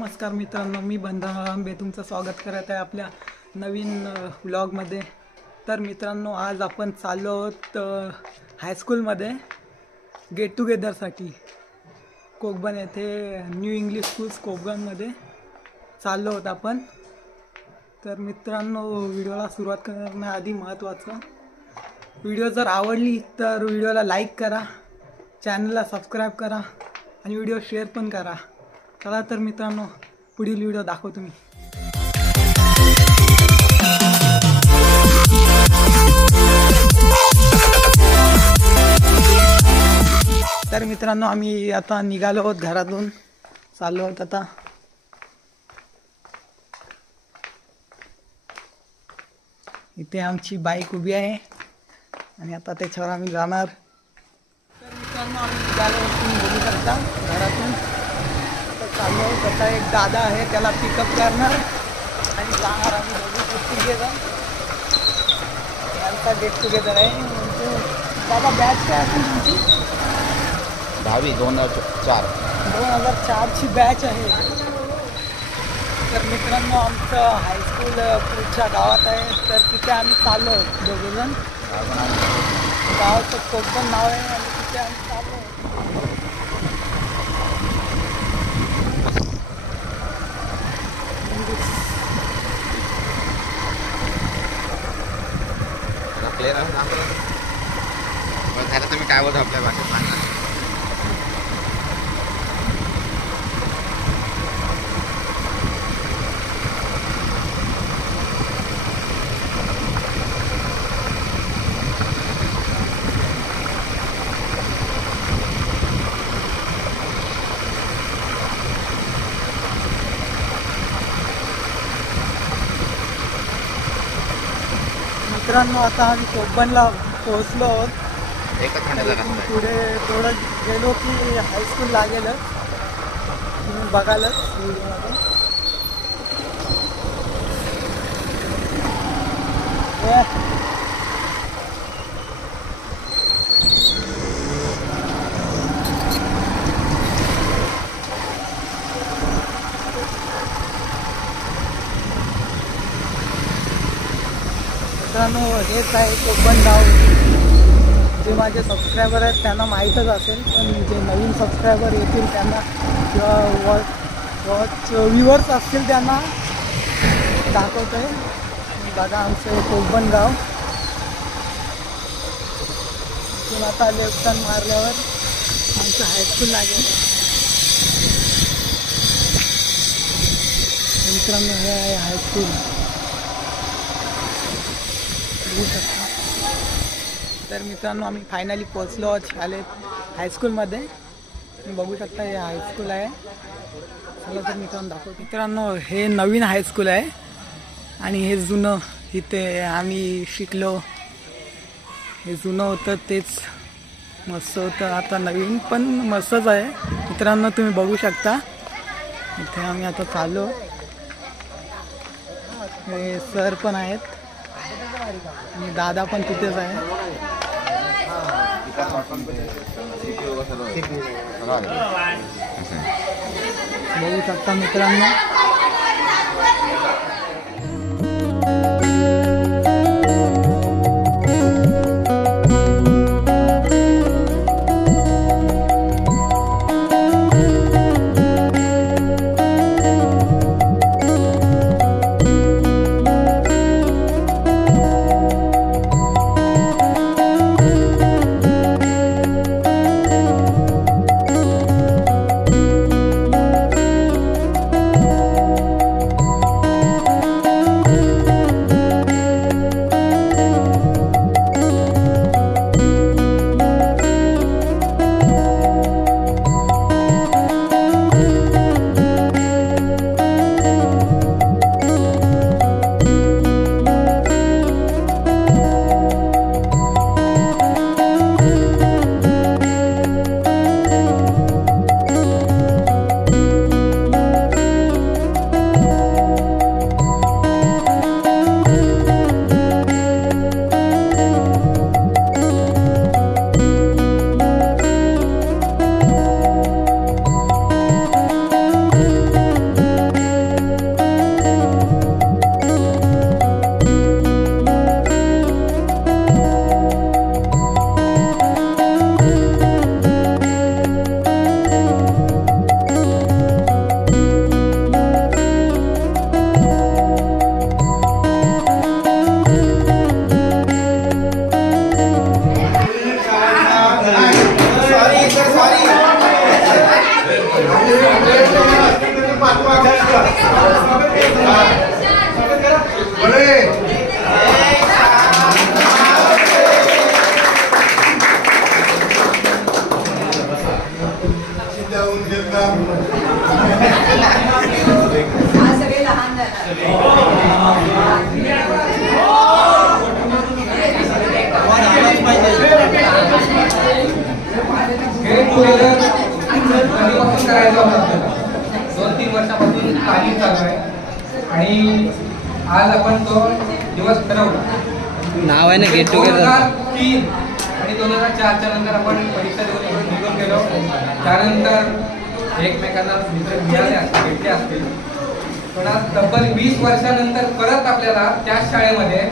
नमस्कार मित्रांनो, मी बंधन आंबे तुमचं स्वागत करत आहे आपल्या नवीन व्लॉगमध्ये। तर मित्रांनो, आज आपण चाललो आहोत हायस्कूलमध्ये गेट टुगेदरसाठी। कोकबन येथे न्यू इंग्लिश स्कूल्स कोकबनमध्ये चाललो आहोत आपण। तर मित्रांनो, व्हिडिओला सुरुवात करण्याआधी महत्त्वाचं, व्हिडिओ जर आवडली तर व्हिडिओला लाईक करा, चॅनलला सबस्क्राईब करा आणि व्हिडिओ शेअर पण करा। चला तर मित्रांनो, पुढील व्हिडिओ दाखवतो मी। तर मित्रांनो, आम्ही आता निघालो आहोत घरातून, चाललो आहोत आता। इथे आमची बाईक उभी आहे आणि आता त्याच्यावर आम्ही जाणार। तर मित्रांनो, आम्ही निघालो आहोत, तुम्ही बघू शकता घरातून। चाललो आता एक दादा आहे, त्याला पिकअप करणार आणि जाणार आम्ही दोघी गेट टुगेदर। यांचा गेट टुगेदर आहे। दादा, बॅच काय असेल तुमची? 10वी 2004 ची बॅच आहे। तर मित्रांनो, आमचं हायस्कूल पुढच्या गावात आहे, तर तिथे आम्ही चाललो आहोत दोघेजण। गावाचं कोकबन नाव आहे आणि तिथे आम्ही चाललो आहोत। क्लिअर आहे ना? झालं तुम्ही काय बोलतो आपल्या भाषेत सांगा। मित्रांनो, आता आम्ही कोकबनला पोहोचलो आहोत। पुढे थोडं गेलो की हायस्कूल लागेलच, तुम्ही बघालच व्हिडिओमध्ये। मित्रांनो, हेच आहे कोकबन गाव। जे माझे सबस्क्रायबर आहेत त्यांना माहीतच असेल, पण जे नवीन सबस्क्रायबर येतील त्यांना किंवा व्ह्यूअर्स असतील त्यांना दाखवत आहे। बघा आमचं कोकबन गाव। इथून आता लेफ्ट टर्न मारल्यावर आमचं हायस्कूल लागेल। मित्रांनो, हे आहे हायस्कूल, बघू शकता। तर मित्रांनो, आम्ही फायनली पोहोचलो आहोत शाळेत, हायस्कूलमध्ये। तुम्ही बघू शकता हे हायस्कूल आहे। चला तर मित्रांनो दाखवतो। मित्रांनो, हे नवीन हायस्कूल आहे आणि हे जुनं, इथे आम्ही शिकलो। हे जुनं होतं तेच मस्त होतं, आता नवीन पण मस्तच आहे। मित्रांनो, तुम्ही बघू शकता इथे आम्ही आता चाललो। हे सर पण आहेत आणि दादा पण तिथेच आहे। बघू शकता मित्रांनो। तालीम चालू आहे आणि आज आपण तो दिवस ठरवला. नाव आहे ना गेट टुगेदर. 2003 आणि 2004च्या नंतर आपण परीक्षा देऊन निघून गेलो. त्यानंतर एकमेकांना मित्र मिळाले असतील, भेटले असतील, पण आज तब्बल 20 वर्षानंतर परत आपल्याला त्याच शाळेमध्ये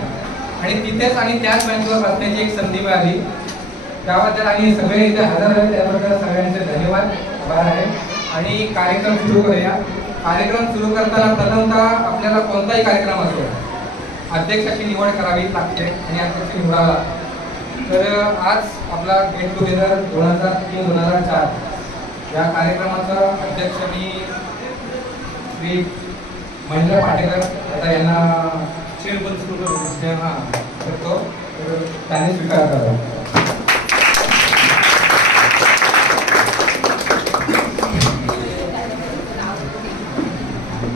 आणि तिथेच आणि त्याच बेंचवर बसण्याची एक संधी मिळाली. त्याबद्दल आणि सगळे इथे हजर झाले त्याबद्दल सगळ्यांचे धन्यवाद आभार आहे. आणि कार्यक्रम सुरू करूया. कार्यक्रम सुरू करताना प्रथमतः आपल्याला कोणताही कार्यक्रम असो अध्यक्षाची निवड करावी लागते आणि अध्यक्ष निवडावा. तर आज आपला गेट टुगेदर 2003-2004 या कार्यक्रमाचा अध्यक्ष मी श्री महेंद्र पाटेकर आता यांना चेअरमन सुरू करतो. त्याने स्वीकार करावा.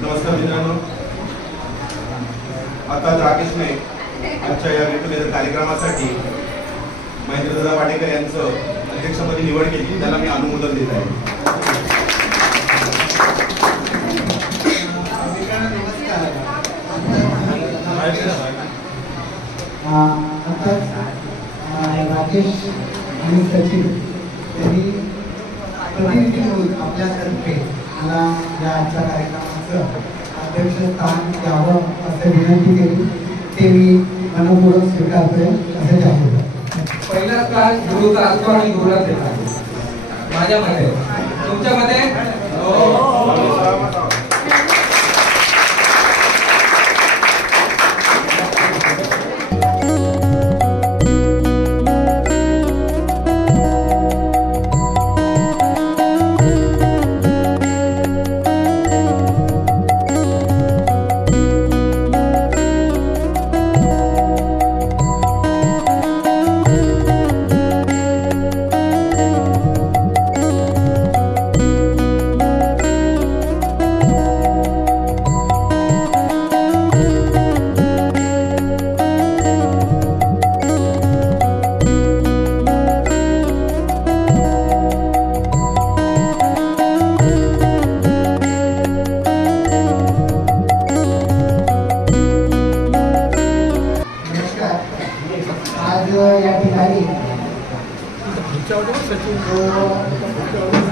नमस्कार मित्रांनो, आता राकेशने आजच्या या गेट टुगेदर कार्यक्रमासाठी महेंद्रदादा पाटेकर यांचं अध्यक्षपदी निवड केली. त्याला मी अनुमोदन देत आहे. राकेश आणि सचिन यांनी प्रतिनिधी म्हणून आपल्यातर्फे मला या आजच्या कार्यक्रमाचं अध्यक्षस्थान द्यावं असं विनंती केली. ते मी मनपूर्वक स्वीकारतोय असं जाहीर. पहिला क्लास गुरुचा असतो आणि गुरुला देतात. माझ्या मते, तुमच्या मते?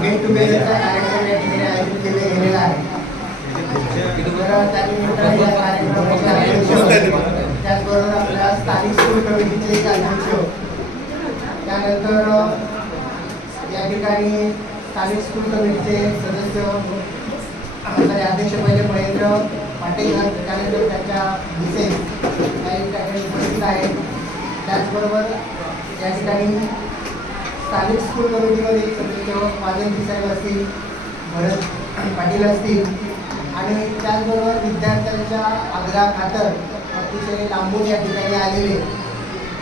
गेट टुगेदरचा कार्यक्रम या ठिकाणी आयोजित केलेला आहे. त्याचबरोबर आपल्या स्थानिक स्कूल कमिटीचे एक अध्यक्ष, त्यानंतर या ठिकाणी स्थानिक स्कूल कमिटीचे सदस्य अध्यक्ष पहिले महेंद्र पाटेकर, त्यानंतर त्यांच्या मिसेस या ठिकाणी उपस्थित आहेत. त्याचबरोबर या ठिकाणी स्थानिक स्कूल कमिटीमध्ये सदस्य वाजंती साहेब असतील, भरत पाटील असतील आणि त्याचबरोबर विद्यार्थ्यांच्या आग्रहाखातर अतिशय लांबून या ठिकाणी आलेले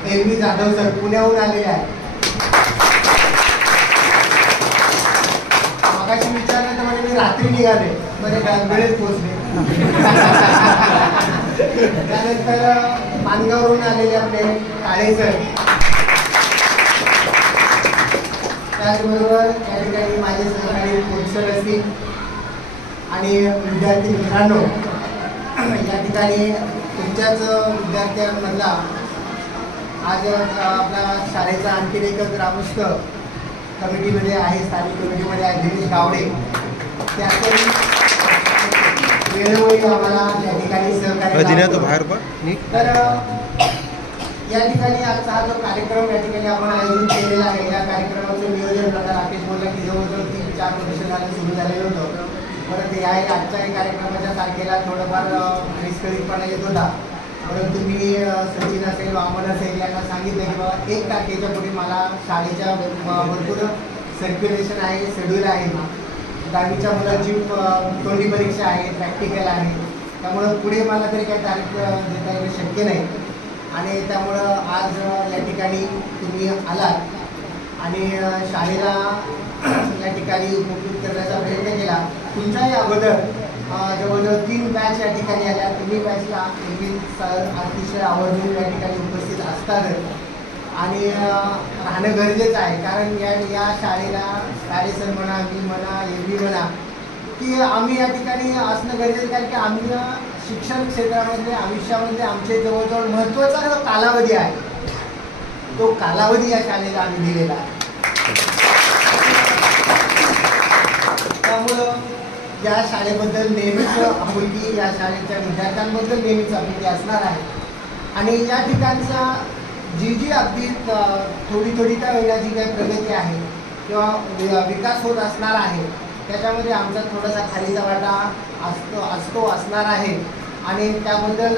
देवी जाधव सर पुण्याहून आलेले आहेत. मगाशी विचारलं तर म्हणजे मी रात्री निघाले, म्हणजे वेळेत पोहोचले. त्यानंतर मानगावरून आलेले आपले काळे सर, त्याचबरोबर या ठिकाणी माझे सहकारी प्रोफेसर असतील आणि विद्यार्थी मित्रांनो, या ठिकाणी तुमच्याच विद्यार्थ्यांमधला आज आपल्या शाळेचा आणखीन एक ग्रामस्थ कमिटीमध्ये आहे, स्थानिक कमिटीमध्ये आहे दिनेश गावडे. त्यातून वेळोवेळी आम्हाला या ठिकाणी सहकार्य. तर या ठिकाणी आजचा हा जो कार्यक्रम या ठिकाणी आपण आयोजित केलेला आहे, या कार्यक्रमाचं नियोजन करता राकेश बोलला की जवळजवळ 3-4 वर्ष झालं सुरू झालेलं होतं. परत या आजच्याही कार्यक्रमाच्या तारखेला थोडंफार विस्कळीतपणा येत होता, परंतु मी सचिन असेल, वामन असेल यांना सांगितलं की बाबा 1 तारखेच्या पुढे मला शाळेच्या भरपूर सर्क्युलेशन आहे, शेड्यूल आहे, 10वीच्या मुलांची तोंडी परीक्षा आहे, प्रॅक्टिकल आहे, त्यामुळं पुढे मला तरी काही तारीख देता येणं शक्य नाही. आणि त्यामुळं आज या ठिकाणी तुम्ही आलात आणि शाळेला या ठिकाणी उपकृत करण्याचा प्रयत्न केला. तुमच्याही अगोदर जवळजवळ 3 बॅच या ठिकाणी आल्या. तुम्ही बॅचला अतिशय आवर्जून या ठिकाणी उपस्थित असतातच आणि राहणं गरजेचं आहे, कारण या शाळेला कार्यसर म्हणा, मी म्हणा, एबी म्हणा, की आम्ही या ठिकाणी असणं गरजेचं आहे, की आम्ही शिक्षण क्षेत्रामध्ये आयुष्यामध्ये आमचे जवळजवळ महत्त्वाचा जो कालावधी आहे तो कालावधी या शाळेला आम्ही दिलेला आहे. त्यामुळं या शाळेबद्दल नेहमीच आपुलकी, या शाळेच्या विद्यार्थ्यांबद्दल नेहमीच आपुलकी असणार आहे. आणि या ठिकाणचा जी अगदी थोडी थोडी का होईना जी काही प्रगती आहे किंवा विकास होत असणार आहे त्याच्यामध्ये आमचा थोडासा खालीचा वाटा असणार आहे. आणि त्याबद्दल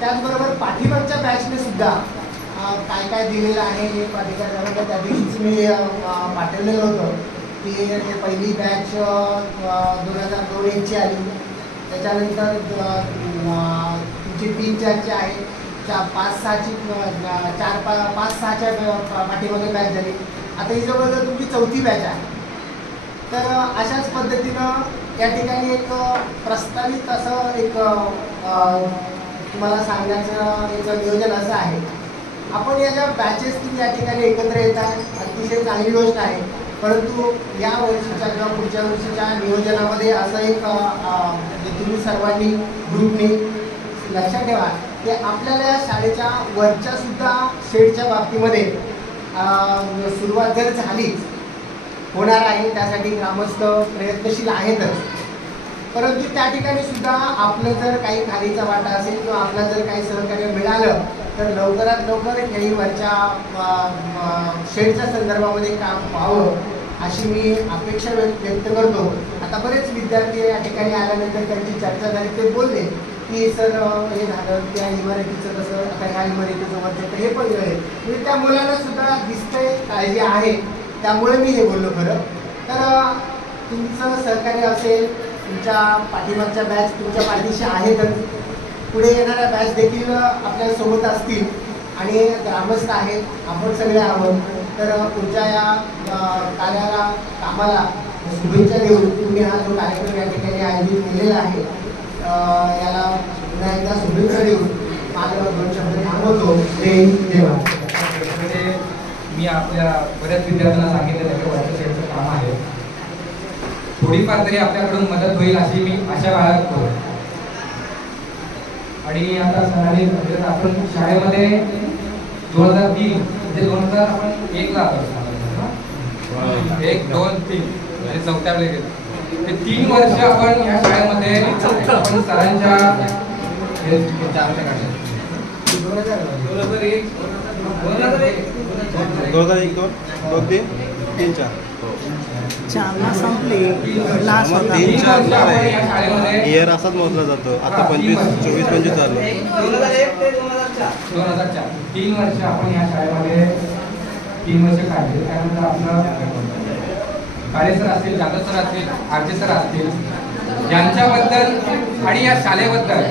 त्याचबरोबर पाठीमागच्या बॅचने सुद्धा काय काय दिलेलं आहे हे प्राधिकरणामध्ये त्या दिवशीच मी पाठवलेलं होतं की पहिली बॅच 2002-1ची आली, त्याच्यानंतर तुमची 3-4ची आहे, 5-6ची 5-6च्या पाठीमागे बॅच झाली. आता ही जवळजवळ तुमची 4थी बॅच आहे. तर अशाच पद्धतीनं या ठिकाणी एक प्रस्तावित असं एक तुम्हाला सांगण्याचं एक नियोजन असं आहे. आपण या ज्या बॅचेस तुम्ही या ठिकाणी एकत्र येत आहे अतिशय चांगली गोष्ट आहे, परंतु या वर्षीच्या किंवा पुढच्या वर्षीच्या नियोजनामध्ये असं एक तुम्ही सर्वांनी ग्रुपने लक्षात ठेवा की आपल्याला या शाळेच्या वरच्या सुद्धा शेडच्या बाबतीमध्ये सुरुवात जर झालीच होणार आहे, त्यासाठी ग्रामस्थ प्रयत्नशील आहेतच, परंतु त्या ठिकाणी सुद्धा आपलं जर काही खालीचा वाटा असेल किंवा आपल्याला जर काही सहकार्य मिळालं तर लवकरात लवकर काही वरच्या शेडच्या संदर्भामध्ये काम व्हावं अशी मी अपेक्षा व्यक्त करतो. आता बरेच विद्यार्थी या ठिकाणी आल्यानंतर त्यांची चर्चा झाली, ते बोलले की सर हे झालं त्या इमारतीचं कसं, आता ह्या इमारतीचं वरचं तर हे पण म्हणजे त्या मुलांना सुद्धा दिसतंय काळजी आहे, त्यामुळे मी हे बोललो खरं. तर तुमचं सहकार्य असेल, तुमच्या पाठीमागच्या बॅच तुमच्या पाठीशी आहेतच, पुढे येणाऱ्या बॅच देखील आपल्यासोबत असतील आणि ग्रामस्थ आहेत, आपण सगळे आहोत. तर पुढच्या या कामाला शुभेच्छा देऊन तुम्ही हा जो कार्यक्रम या ठिकाणी आयोजित केलेला आहे याला पुन्हा एकदा शुभेच्छा देऊन माझं 2 शब्द थांबवतो. मी आपल्या बऱ्याच विद्यार्थ्यांना सांगितलं की वर्षाचं काम आहे, थोडीफार तरी आपल्याकडून मदत होईल अशी मी आशा बाळगतो. आणि आता सरांनी आपण शाळेमध्ये 2003 म्हणजे 2001ला आलो, 1, 2, 3 म्हणजे 4थ्या वेळेला गेलो. ते 3 वर्ष आपण या शाळेमध्ये आपण सरांच्या 4ला संपले, लास्ट होता 3 या शाळेमध्ये इयर असाच मोजला जातो. आता 24-25 चालू 2004 3 वर्ष आपण या शाळेमध्ये 3 वर्ष काढले. त्यानंतर आपलं काळेसर असतील, जाधव सर असतील, आरजे सर असतील, यांच्याबद्दल आणि या शाळेबद्दल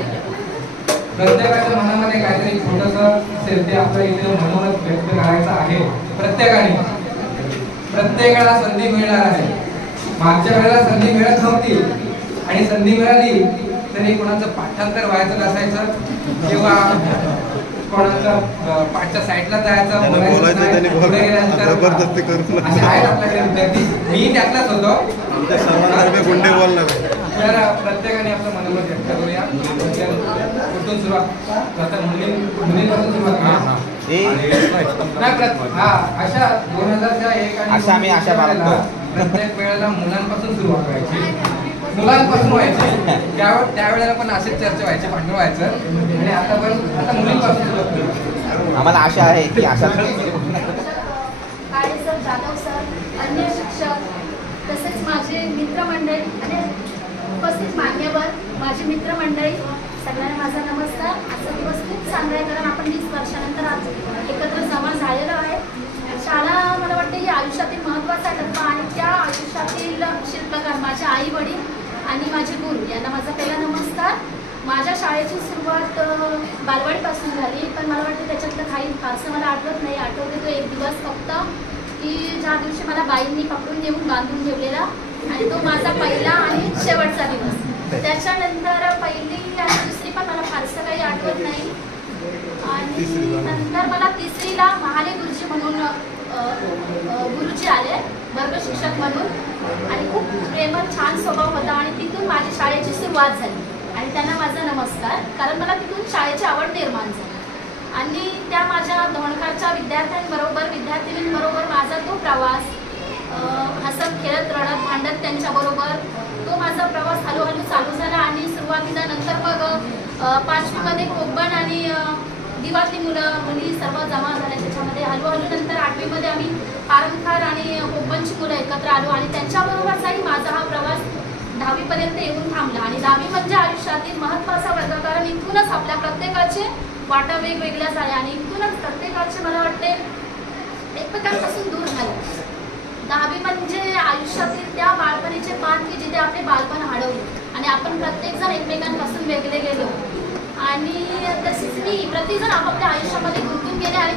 प्रत्येकाच्या मनामध्ये काहीतरी छोटंसं असेल ते आपल्या इथे मनोमत व्यक्त करायचं आहे. प्रत्येकाला संधी मिळणार आहे. मागच्या वेळेला संधी मिळत नव्हती आणि संधी मिळाली तरी कोणाचं पाठांतर व्हायचं नसायचं किंवा कोणाचं पाठच्या साईडला जायचं, जबरदस्ती करू असे आहेत आपल्याकडे विद्यार्थी. मी त्यातलाच होतो. आमच्या सर्वांना गुंडे बोलणार. तर प्रत्येकाने आपलं मनोबल व्यक्त करूया. कुठून सुरुवात, मुलींपासून सुरुवात अशा 2001 आणि प्रत्येक वेळेला मुलांपासून सुरुवात व्हायची, मुलांपासून व्हायची. त्यावेळेला पण असेच चर्चा व्हायचे, भांडण व्हायचं. आणि आता मुलींपासून सुरुवात करू. आम्हाला आशा आहे की अशा काळे सर, जाधव सर, अन्य शिक्षक, तसेच माझे मित्रमंडळी आणि उपस्थित मान्यवर माझे मित्रमंडळी, सगळ्यांना माझा नमस्कार. आजचा दिवस खूप चांगला आहे कारण आपण 20 वर्षानंतर आज एकत्र जमा झालेलो आहे. शाळा मला वाटतं ही आयुष्यातील महत्त्वाचा टप्पा आणि त्या आयुष्यातील शिल्पकार माझे आई वडील आणि माझे गुरु यांना माझा पहिला नमस्कार. माझ्या शाळेची सुरुवात बालवाडीपासून झाली, पण मला वाटतं त्याच्यातलं काही फारसं मला आठवत नाही. आठवते तो एक दिवस फक्त की ज्या दिवशी मला बाईंनी पकडून नेऊन बांधून ठेवलेला आणि तो माझा पहिला आणि शेवटचा दिवस. त्याच्यानंतर पहिली आणि दुसरी पण मला फारसं काही आठवत नाही. आणि नंतर मला 3रीला महाले गुरुजी म्हणून गुरुजी आले. वर्ग शिक्षक म्हणून आणि खूप प्रेमळ छान स्वभाव होता आणि तिथून माझी शाळेची सुरुवात झाली आणि त्यांना माझा नमस्कार, कारण मला तिथून शाळेची आवड निर्माण झाली आणि त्या माझ्या धोणकरच्या विद्यार्थिनींबरोबर माझा तो प्रवास हसत खेळत रडत भांडत त्यांच्याबरोबर तो माझा प्रवास हळूहळू चालू झाला आणि सुरुवातीला नंतर मग 5वीमध्ये कोकण आणि दिवाळी मुली सर्व जमा झाल्या त्याच्यामध्ये. हळूहळू नंतर 8वीमध्ये आम्ही पारंखार आणि कोकणची मुलं एकत्र आलो आणि त्यांच्याबरोबरचाही माझा हा प्रवास 10वीपर्यंत येऊन थांबला आणि 10वी म्हणजे आयुष्यातील महत्त्वाचा वर्ग, कारण इथूनच आपल्या प्रत्येकाचे वाटा वेगवेगळ्या झाल्या आणि इथूनच प्रत्येकाचे मला वाटते एकमेकांपासून दूर झाले. 10वी म्हणजे आयुष्यातील त्या बालपणीचे पान की जिथे आपले बालपण हरवले आणि आपण प्रत्येकजण एकमेकांपासून वेगळे गेलो आणि तसेच मी प्रत्येकजण आपापल्या आयुष्यामध्ये गुंतून गेले आणि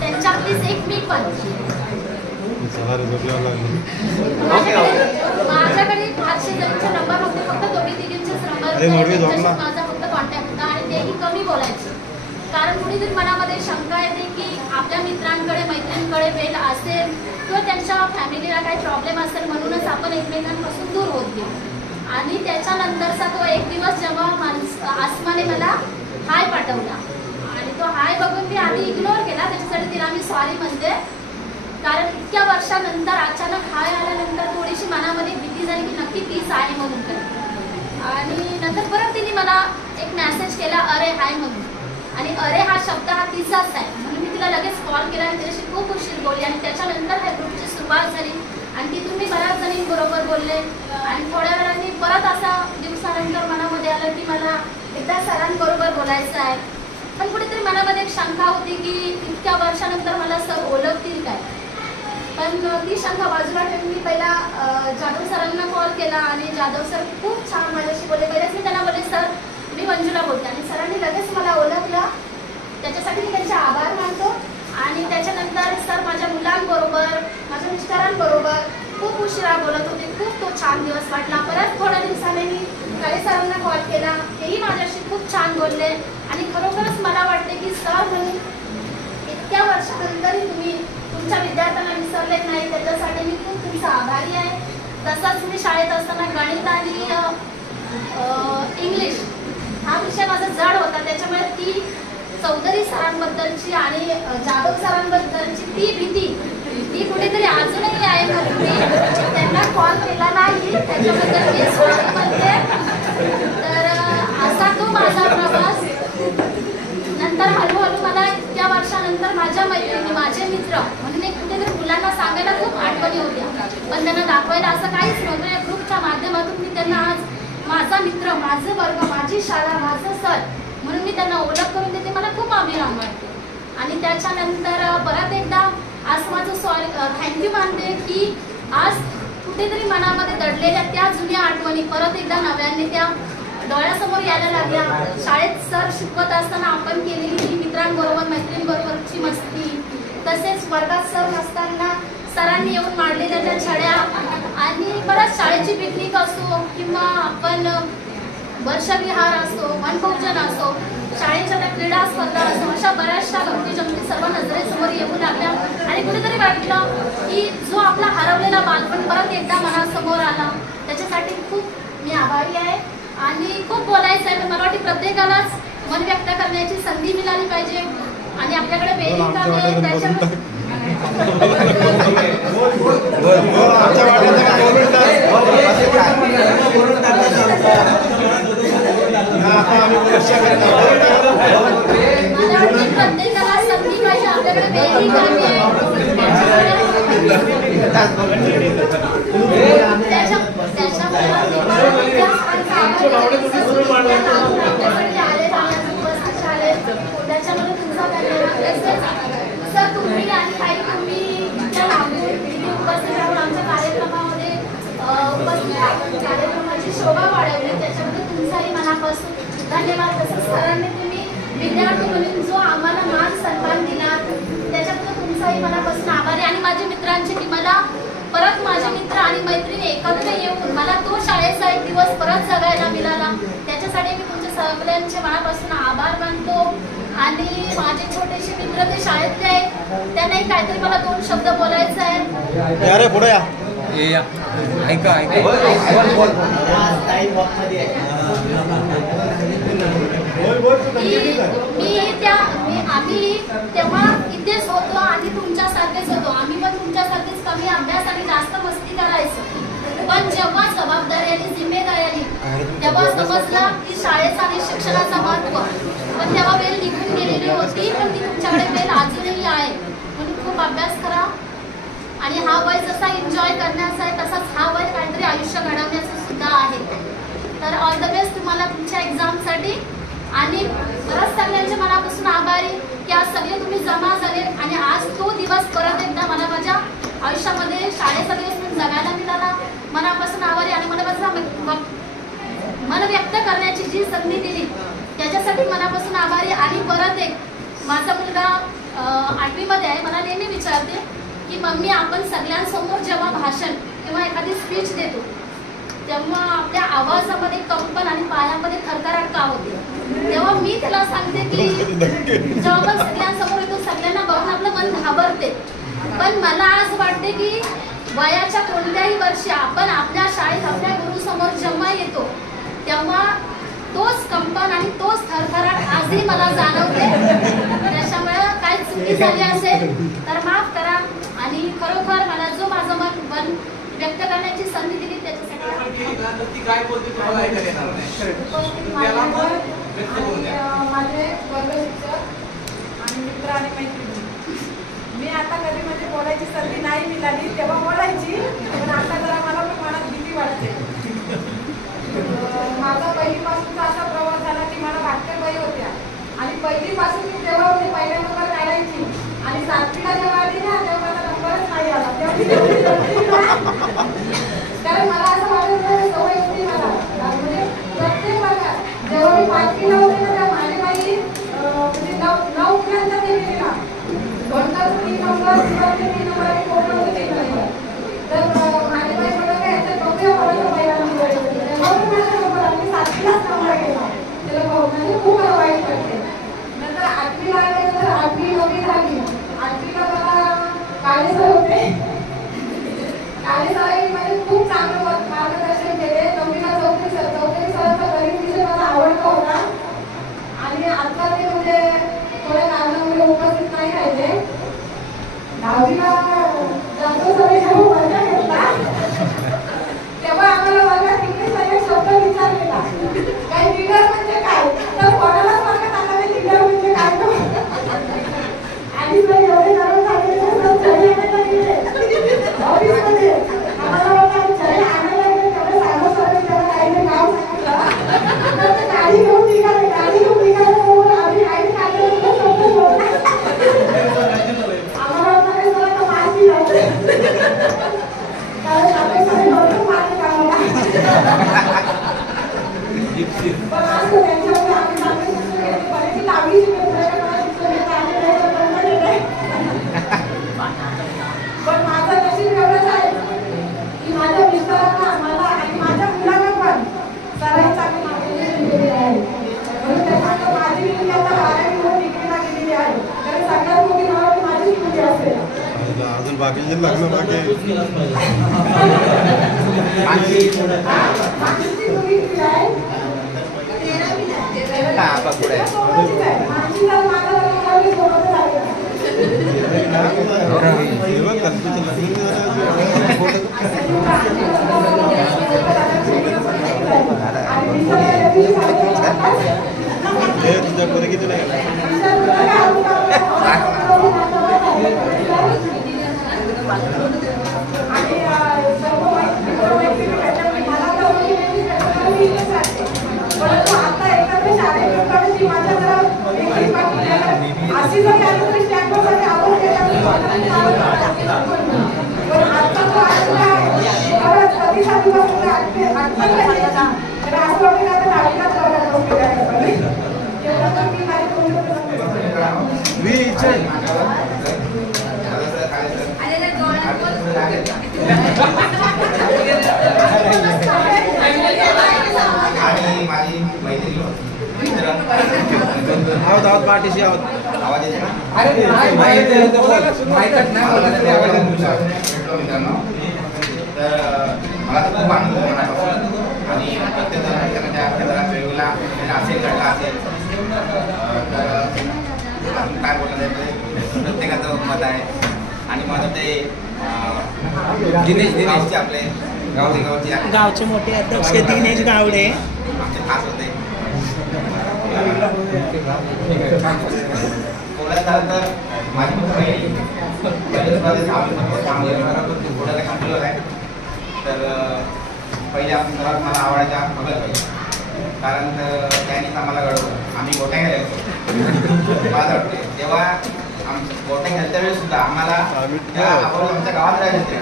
त्यांच्यातलीच एक मी पण. माझ्याकडे 500 जणांचे नंबर होते, फक्त दोघी तिघींचेच नंबर माझा फक्त कॉन्टॅक्ट होता आणि तेही कमी बोलायचे, कारण कुणीतरी मनामध्ये शंका येते की आपल्या मित्रांकडे मैत्रिणींकडे वेळ असेल किंवा त्यांच्या फॅमिलीला काही प्रॉब्लेम असेल म्हणूनच आपण एकमेकांपासून दूर होत गेलो. आणि त्याच्यानंतरचा तो एक दिवस जेव्हा आसमाने मला हाय पाठवला आणि तो हाय बघून मी आधी इग्नोर केला, त्याच्यासाठी तिला मी सॉरी म्हणते, कारण इतक्या वर्षानंतर अचानक हाय आल्यानंतर थोडीशी मनामध्ये भीती झाली की नक्की तीच आहे म्हणून. आणि नंतर परत तिने मला एक मेसेज केला अरे हाय म्हणून, आणि अरे हा शब्द हा तिचाच आहे म्हणून मी तिला लगेच कॉल केला आणि तिच्याशी खूप उशीर बोलली आणि त्याच्यानंतर ह्या ग्रुपची सुरुवात झाली आणि तिथून मी बऱ्याच जणींबरोबर बोलले आणि थोड्या वेळाने परत असा दिवसानंतर मनामध्ये आलं की मला एकदा सरांबरोबर बोलायचं आहे, पण कुठेतरी मनामध्ये एक शंका होती की इतक्या वर्षानंतर मला सर ओळखतील काय, पण ती शंका बाजूला ठेवून मी पहिला जाधव सरांना कॉल केला आणि जाधव सर खूप छान माझ्याशी बोलले. पहिलेच मी त्यांना बोलले सर मी मंजुला बोलते आणि सरांनी लगेच मला ओळखलं, त्याच्यासाठी मी त्यांचे आभार मानतो. आणि त्याच्यानंतर सर माझ्या मुलांबरोबर माझ्या मिस्टरांबरोबर खूप उशिरा बोलत होते, खूप तो छान दिवस वाटला. परत थोड्या दिवसाने मी काळे सरांना कॉल केला, तेही माझ्याशी खूप छान बोलले आणि खरोखरच मला वाटते की सर म्हणून इतक्या वर्षानंतरही तुम्ही तुमच्या विद्यार्थ्यांना विसरलेत नाही, त्याच्यासाठी मी खूप तुमचा आभारी आहे. तसंच मी शाळेत असताना गणित आणि इंग्लिश हा विषय माझा जड होता, त्याच्यामुळे ती चौधरी सरांबद्दलची आणि जाधव सरांबद्दलची ती भीती ती कुठेतरी अजूनही आहे. त्यांना कॉल केला नाही त्याच्याबद्दल मी सॉरी म्हणते. तर असा तो माझा प्रवास. नंतर हळूहळू मला इतक्या वर्षानंतर माझ्या मैत्रिणी माझे मित्र म्हणून एक कुठेतरी मुलांना सांगायला खूप आठवणी होत्या, पण त्यांना दाखवायला असं काहीच नव्हतं. या ग्रुपच्या माध्यमातून मी त्यांना आज माझा मित्र, माझे वर्ग, माझी शाळा, माझं सर म्हणून मी त्यांना ओळख करून देते. मला खूप अभिमान वाटते आणि त्याच्यानंतर परत एकदा आज माझं सॉरी थँक्यू मानते की आज कुठेतरी मनामध्ये दडलेल्या त्या जुन्या आठवणी परत एकदा नव्याने त्या डोळ्यासमोर यायला लागल्या. शाळेत सर शिकवत असताना आपण केलेली ही मित्रांबरोबर मैत्रिणींबरोबरची मस्ती, तसेच वर्गात सर नसताना सरांनी येऊन मांडलेल्या त्या छड्या आणि परत शाळेची पिकनिक असो किंवा आपण वर्षविहार असो, वनभोजन असो, शाळेच्या त्या क्रीडा स्पर्धा असो, अशा बऱ्याचशा गमती जमती सर्व नजरेसमोर येऊ लागल्या आणि कुठेतरी वाटलं की जो आपला हरवलेला बालपण परत एकदा मनासमोर आला. त्याच्यासाठी खूप मी आभारी आहे आणि खूप बोलायचं आहे, पण मला वाटतं प्रत्येकालाच मन व्यक्त करण्याची संधी मिळाली पाहिजे आणि आपल्याकडे वेदिका आहे त्याच्यामुळे प्रत्येकाला संधी पाहिजे. आपल्याकडे वेदिका त्याच्यामध्ये तुमचा सर तुम्ही आणि काही तुम्ही उपस्थित राहून आमच्या कार्यक्रमामध्ये उपस्थित कार्यक्रमाची शोभा वाढवली, त्याच्यामध्ये तुमचाही मनापासून धन्यवाद. तसंच सरांनी तुम्ही विद्यार्थी म्हणून जो आम्हाला मान सन्मान दिला त्याच्याबद्दल तुमचाही मनापासून आभार आहे. आणि माझ्या मित्रांचे की मला परत माझे मित्र आणि मैत्रिणी एकत्र येऊन मला तो शाळेचा एक दिवस परत जगायला मिळाला, त्याच्यासाठी मी तुमच्या सगळ्यांचे मनापासून आभार मानतो. आणि जे माझे छोटेसे मित्र ते शाळेतले आहेत त्यांनाही काहीतरी मला 2 शब्द बोलायचं आहे. अरे पुढे या. ऐका आम्ही तेव्हा इथेच होतो आणि तुमच्यासारखेच होतो. आम्ही पण तुमच्यासारखेच कमी अभ्यास आणि जास्त मस्ती करायचो. पण जेव्हा जबाबदारी आली, जिम्मेदारी आली, तेव्हा समजलं की शाळेचा आणि शिक्षणाचं महत्त्व. पण तेव्हा वेळ निघून गेलेली होती, पण ती तुमच्याकडे वेळ अजूनही आहे. म्हणून खूप अभ्यास करा आणि हा वय जसा एन्जॉय करण्याचा आहे तसाच हा वय काहीतरी आयुष्य घडवण्याचं सुद्धा आहे. तर ऑल द बेस्ट तुम्हाला तुमच्या एक्झामसाठी. आणि खरंच सगळ्यांचे मनापासून आभारी की आज सगळे तुम्ही जमा झाले आणि आज तो दिवस परत एकदा मला माझ्या आयुष्यामध्ये शाळेचा दिवस म्हणून जगायला मिळाला. मनापासून आभारी आणि मन व्यक्त करण्याची जी संधी दिली त्याच्यासाठी मनापासून आभारी. आणि परत एक माझा मुलगा 8वीमध्ये आहे. मला नेहमी विचारते की मम्मी आपण सगळ्यांसमोर जेव्हा भाषण किंवा एखादी स्पीच देतो तेव्हा आपल्या आवाजामध्ये कंपन आणि पायामध्ये थरथराट का होते. तेव्हा मी त्याला सांगते की जेव्हा आपण सगळ्यांसमोर येतो सगळ्यांना बघून आपलं मन घाबरते. पण मला आज वाटते की वयाच्या कोणत्याही वर्षी आपण आपल्या शाळेत आपल्या गुरुसमोर जेव्हा येतो तेव्हा तोच कंपन आणि तोच थरथराट आजही मला जाणवते. त्याच्यामुळे काय चुकी झाली असेल तर माफ करा. आणि खरोखर मला जो माझं मन व्यक्त करण्याची संधी दिली त्याच्यासाठी काय बोलते तुम्हाला ऐकायला येणार माझे वर्ग शिक्षक आणि मित्र आणि मैत्रिणी. मी आता कधी म्हणजे बोलायची संधी नाही मिळाली तेव्हा बोलायची, पण आता जरा मला पण मनात भीती वाटते. माझा पहिलीपासूनचा असा प्रवास झाला की मला भाटक्या बाई होत्या आणि पहिलीपासून मी तेव्हा म्हणजे पहिल्या नंबर काढायची आणि 7वीला जेव्हा आली ना तेव्हा माझा नंबरच नाही आला. कारण मला असं वाटत सवय होती मला म्हणजे प्रत्येक वर्गात जेव्हा मी 5वीला होते ना तेव्हा माझी बाई म्हणजे 9 पर्यंत ते गेली ना कोणताच 3 नंबर किंवा 3 नंबर आणि कोणताच 3 नंबर. तर माझी बाई म्हणत काय तर बघूया कोणाचा पहिला नंबर येतो. तेव्हा मी माझा नंबर आणि 7वीलाच नंबर गेला. त्याला म्हणजे खूप वाईट वाटते. नंतर 8वीला आले तर 8वी 9वी झाली. 8वीला मला काळे सर होते. काळे सरांनी म्हणजे खूप चांगलं मार्गदर्शन केले. 9वीला चौधरी सरांचा गणित विषय मला आवडता होता आणि आता ते म्हणजे थोड्या कारणामुळे उपस्थित नाही राहिले. 10वीला जास्त सगळे जेव्हा वर्ग घेतला तेव्हा आम्हाला वर्गात इंग्लिशचा एक शब्द विचारलेला काही लीडर म्हणजे काय तर कोणालाच वर्गात आम्हाला लीडर म्हणजे काय आणि एवढे जाणून सांगितले ऑफिसमध्ये आम्हाला आणायला गेले तेवढे साहेब सरांनी त्याला काही नाव सांगितलं गाडी घेऊन निघाले. गाडी घेऊन निघाले आम्ही गाडी काढले शब्द बोलला आम्हाला वाटतं सर माहिती नाही कारण आपल्या सगळे नव्हतं माहिती कामाला पण असं त्यांच्यामुळे आम्ही चांगले शिक्षण घेतले. बरेच लावली पण माझं नशीब एवढंच आहे की माझ्या मिस्टरांना मला आणि माझ्या मुलांना पण सरांनी चांगली मार्गदर्शन दिलेले आहे. म्हणून त्याच्यामुळे माझी मुलगी आता 12वी डिग्रीला गेलेली आहे. कारण सगळ्यात मोठी मला माझीच मुलगी असेल. अजून बाकीचे लग्न बाकी माझी मुलगी किती आहे? 13वी आहे. माझी तर माझा लग्न सोबतच आहे. तुझ्या पुढे किती नाही आता एखाद्या शाळेत माझ्या अशी जर काहीतरी स्टँडसाठी आपण पण आता तो आलेला आहे कधी सालीपासून आत्ता तर असं वाटतं आता नाटकात बघायला एवढं तर मी नाही आणि माझी मैत्रीण आहोत पाठीशी आहोत. आवाज येते ना? अरे नाही माहितच नाही मला तरी आवाज येतो. मित्रांनो, तर मला तर खूप आनंद होतो मनापासून आणि प्रत्येक जण त्या क्षेत्रात वेगवेगळा असेल घडला असेल तर अजून काय बोललं जातं प्रत्येकाचं मत आहे. आणि माझं ते दिनेश आपले गावचे मोठे अध्यक्ष दिनेश गावडे आमचे खास होते. बोलायचं झालं तर माझी पण पहिली आहे. तर पहिले आपण सर्वात मला आवडायच्या भगतबाई, कारण त्यांनीच आम्हाला घडवलं. आम्ही गोट्या घ्यायचो. मला वाटते जेव्हा आमच्या गोट्या खेळत्या वेळेस सुद्धा आम्हाला आपण आमच्या गावात राहायचे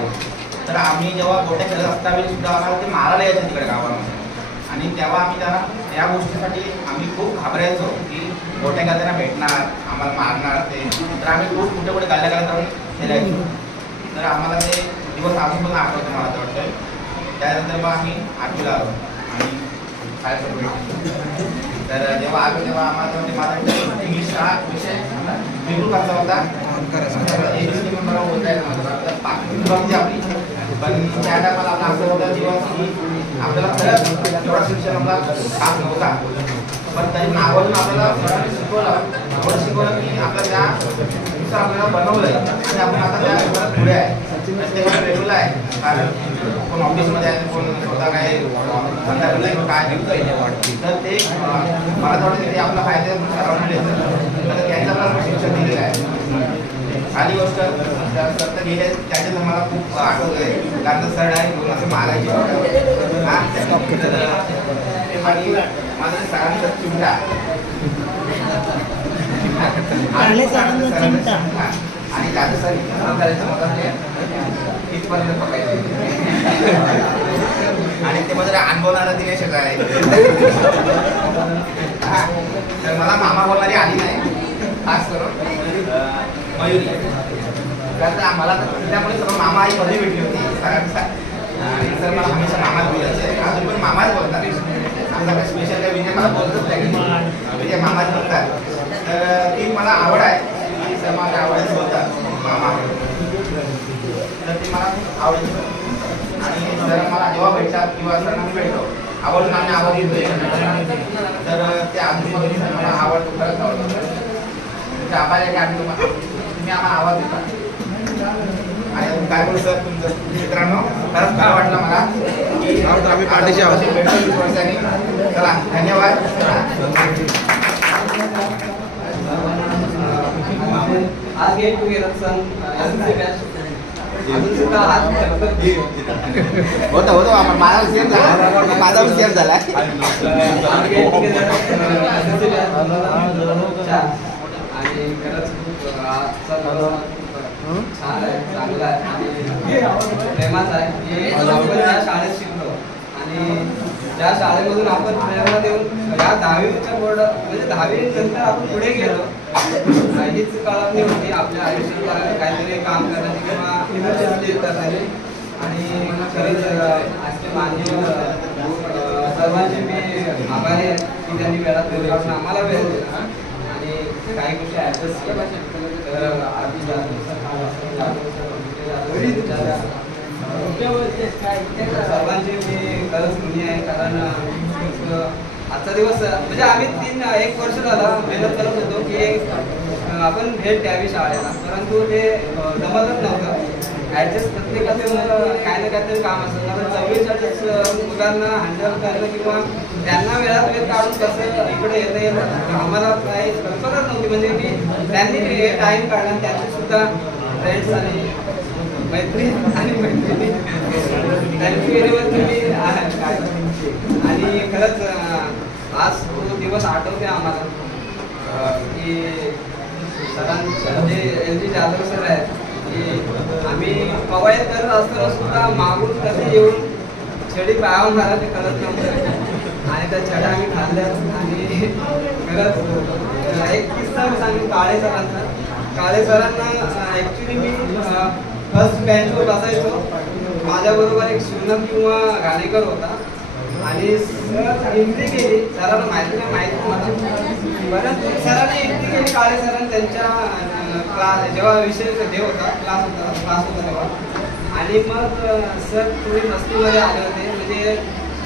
तर आम्ही जेव्हा गोट्या खेळत असतावेळी सुद्धा आम्हाला ते मारायला यायचं तिकडे गावामध्ये. आणि तेव्हा आम्ही त्यांना या गोष्टीसाठी आम्ही खूप घाबरायचो की गोट्या खेळताना भेटणार, आम्हाला मारणार ते. तर आम्ही खूप कुठे कुठे गाड्या जाऊन खेळायचो. तर आम्हाला ते दिवस अजून पण आठवतो मला असं वाटतं. त्यानंतर मग आम्ही 8वीला आलो आणि शाळेत तर जेव्हा आलो तेव्हा आम्हाला माझा इंग्लिशचा विषय बिलकुल कसा होता. मला बोलता येईल आपली पण त्या टायमाला आपला असं होता दिवस की आपल्याला खरंच एवढा शिक्षण आपला खास नव्हता. पण तरी नावातून आपल्याला शिकवलं एवढं शिकवलं की आपल्या त्या आपल्याला बनवलंय आणि आपण आता त्या पुढे आहे. प्रत्येकाला वेगळं आहे, कारण कोण ऑफिसमध्ये आहे, कोण स्वतः काय धंदा करताय काय निघतोय. तर ते मला तर वाटतं ते आपला फायदा सर्वांना येतं. तर त्यांचं आपल्याला शिक्षण दिलेलं आहे. आधी गोष्ट सर गेले त्याच्यात मला खूप आठवत आहे, कारण सर डायरेक्ट दोन असं मारायचे आणि माझं सरांचा चिमटा आणि त्याचं सर करायचं मला इथपर्यंत पकायचं आणि ते माझं अनुभवणारा दिनेश आहे. तर मला मामा बोलणारी आली नाही, खास करून मयुरी. कारण मला त्यामुळे सर्व मामा आई कधी भेटली होती सरांचा. सर मला हमेशा मामाच बोलायचे, अजून पण मामाच बोलतात. आमचा काही स्पेशल काही विजय मला बोलतच नाही, विजय मामाच बोलतात. तर ती मला आवड आहे, सर मला आवडायचं बोलतात मामा. तर ती मला खूप आवडायची आणि सर मला जेव्हा भेटतात किंवा सरांना मी भेटतो आवडून आम्ही आवाज येतोय. तर ते अजून मला आवडतो, खरंच आवडतो. ते आभार आहे की आम्ही तुम्ही आम्हाला आवाज देता. आणि काय बोलू सर तुमचं मित्रांनो, खरंच बरं वाटलं मला की आम्ही पाठीशी आहोत भेटतो 20 वर्षांनी. चला धन्यवाद. आज गेट टुगेदर सन होतं माझा सेम झाला, माझा पण सेम झाला. आणि खरंच खूप छान आहे, चांगला आहे आणि प्रेमाचा आहे की आपण या शाळेत शिकलो आणि ज्या शाळेमधून आपण प्रेरणा देऊन या 10वीच्या बोर्ड म्हणजे 10वी नंतर आपण पुढे गेलो. हीच कळवणी होती आपल्या आयुष्यात काहीतरी काम करायची किंवा इनर्जी करायची. आणि खरंच आजचे मान्यवर सर्वांचे मी आभारी आहे की त्यांनी वेळात वेळ काढून आम्हाला वेळ दिला आणि काही गोष्टी ॲडजस्ट केल्या. सर्वांची मी खरंच ऋणी आहे, कारण आजचा दिवस म्हणजे आम्ही 1 वर्ष झाला मेहनत करत होतो की आपण भेट द्यावी शाळेला, परंतु ते जमतच नव्हतं. ॲडजस्ट प्रत्येकाचं काय ना काहीतरी काम असतं, कारण 44 मुलांना हँडल करणं किंवा त्यांना वेळात वेळ काढून कसं इकडे येता येतं आम्हाला काही कल्पनाच नव्हती. म्हणजे की त्यांनी हे टाईम काढला, त्यांचे सुद्धा फ्रेंड्स आणि मैत्रीण आणि मैत्रिणी त्यांची वेळेवर तुम्ही आणि खरंच आज तो दिवस आठवते आम्हाला की सरांचे जे LG जाधव सर आहेत की आम्ही कवायत करत असताना सुद्धा मागून कसे येऊन छडी पायावर घाला ते करत नव्हतं आणि त्या छड्या आम्ही खाल्ल्या. आणि खरंच एक किस्सा मी सांगेन काळे सरांचा. काळे सरांना ॲक्च्युली मी फर्स्ट बेंचवर बसायचो. माझ्याबरोबर एक शिवनम किंवा घाणेकर होता. आणि सर एंट्री केली. सरांना माहिती मला, परंतु सरांनी एंट्री केली काळे सरांनी त्यांच्या क्लास जेव्हा विषय होता क्लास होता तेव्हा. आणि मग सर थोडी मस्तीमध्ये आले होते, म्हणजे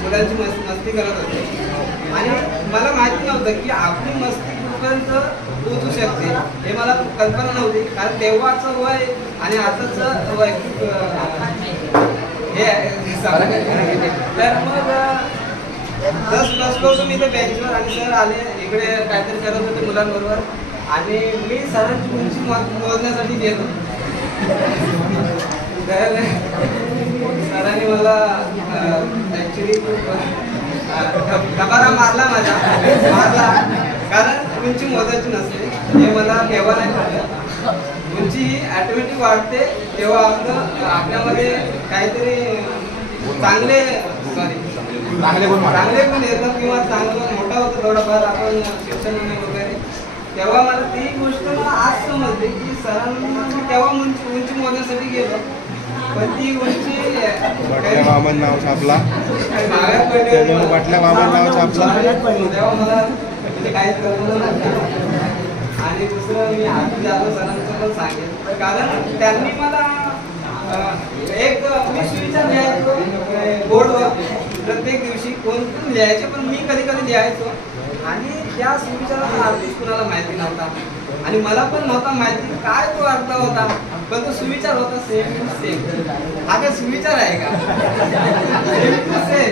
मुलांची मस्ती करत होते. आणि मला माहिती नव्हतं की आपली मस्ती कुठपर्यंत पोहोचू शकते, हे मला कल्पना नव्हती. कारण तेव्हाचं वय आणि आताचं वय खूप हे तर मग जस्ट बसलो होतो मी ते बेंचवर आणि सर आले इकडे काहीतरी करत होते मुलांबरोबर. आणि मी सरांची उंची मोजण्यासाठी गेलो. तर सरांनी मला ॲक्च्युली डबारा मारला कारण उंची मोजायची नसते, हे मला तेव्हा नाही कळलं. उंची ही ॲटोमॅटिक वाढते तेव्हा आपल्यामध्ये काहीतरी चांगले गुण येतात किंवा चांगलं मोठा होतो थोडाफार आपण शिक्षण वगैरे. तेव्हा मला ती गोष्ट मला आज समजते की सरांना तेव्हा उंची मोजण्यासाठी गेलो, पण ती उंची वामन नाव छापला, तेव्हा मला काहीच कळलं नाही. आणि दुसरं मी आधी जाधव सरांचं पण सांगेल, कारण त्यांनी मला एक मी सुविचार लिहायचो बोर्डवर प्रत्येक दिवशी, कोण पण लिहायचे, पण मी कधी कधी लिहायचो. आणि त्या सुविचाराचा अर्थच कुणाला माहिती नव्हता आणि मला पण नव्हता माहिती काय तो अर्थ होता, पण तो सुविचार होता सेम टू सेम. हा काय सुविचार आहे का? सेम टू सेम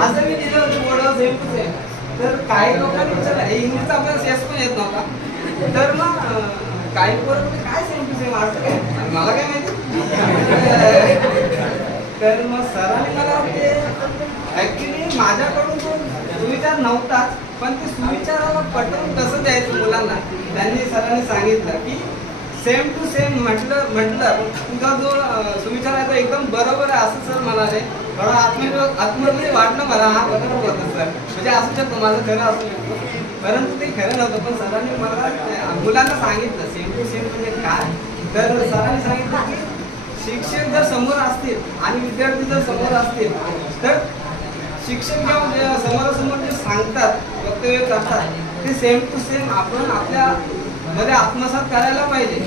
असं मी लिहिलं होतं बोर्डवर, सेम टू सेम. तर काही लोकांनी विचारलं इंग्लिशचा आपल्याला सेस पण येत नव्हता, तर मग काही पोरं काय सेम टू सेम अर्थ काय, मला काय माहिती. तर मग सरांनी मला ते ऍक्च्युली माझ्याकडून तो सुविचार नव्हताच, पण ते सुविचाराला पटवून कसं द्यायचं मुलांना त्यांनी सरांनी सांगितलं की सेम टू सेम म्हटलं तुझा जो सुविचार आहे तो एकदम बरोबर आहे असं सर म्हणाले. थोडा आत्ममध्ये वाटलं मला, हा बरोबर होतं सर, म्हणजे असू शकतो माझं खरं असू शकतो, परंतु ते खरं नव्हतं. पण सरांनी मला मुलांना सांगितलं सेम टू सेम म्हणजे काय. तर सरांनी सांगितलं की शिक्षक जर समोर असतील आणि विद्यार्थी जर समोर असतील तर शिक्षक जेव्हा समोरासमोर जे सांगतात वक्तव्य करतात ते सेम टू सेम आपण आपल्या मध्ये आत्मसात करायला पाहिजे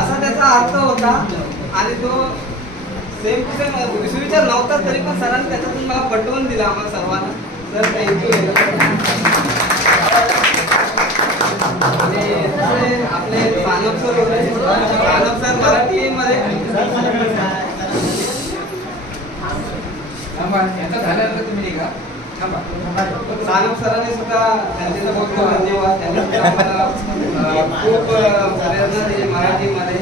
असा त्याचा अर्थ होता. आणि तो सेम टू सेम विश्वविचार नव्हता तरी पण सरांनी त्याच्यातून मला पटवून दिला आम्हाला सर्वांना. Sir thank you. आणि आपले सानप सर होते, सानप सर मराठीमध्ये झाल्यानंतर तुम्ही निघा. सानप सरांनी सुद्धा त्यांचे खूप धन्यवाद. त्यांनी आम्हाला खूप प्रेरणा दिली मराठीमध्ये.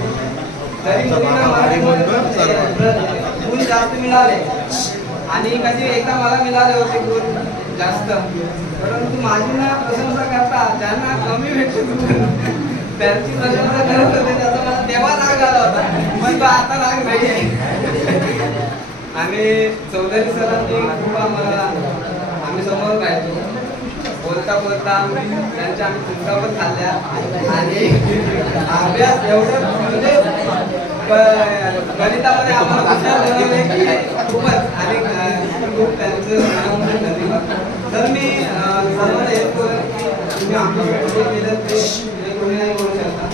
जरी मुलींना मराठीमध्ये गुण जास्त मिळाले आणि कधी एकदा मला मिळाले होते गुण जास्त, परंतु माझी ना प्रशंसा करता ज्यांना कमी भेटते त्यांची प्रशंसा करत होते, त्याचा मला तेव्हा राग आला होता, पण आता राग नाही. आणि चौधरी सरांनी खूप आम्हाला, आम्ही समोर राहायचो, बोलता बोलता त्यांच्या आम्ही चुका पण खाल्ल्या आणि अभ्यास एवढं म्हणजे गणितामध्ये आम्हाला हुशार बनवले की खूपच. आणि खूप त्यांचं धन्यवाद. तर मी सर्वांना हेच बोलेन की तुम्ही आमच्याकडे केलं ते कोणी नाही करू शकता.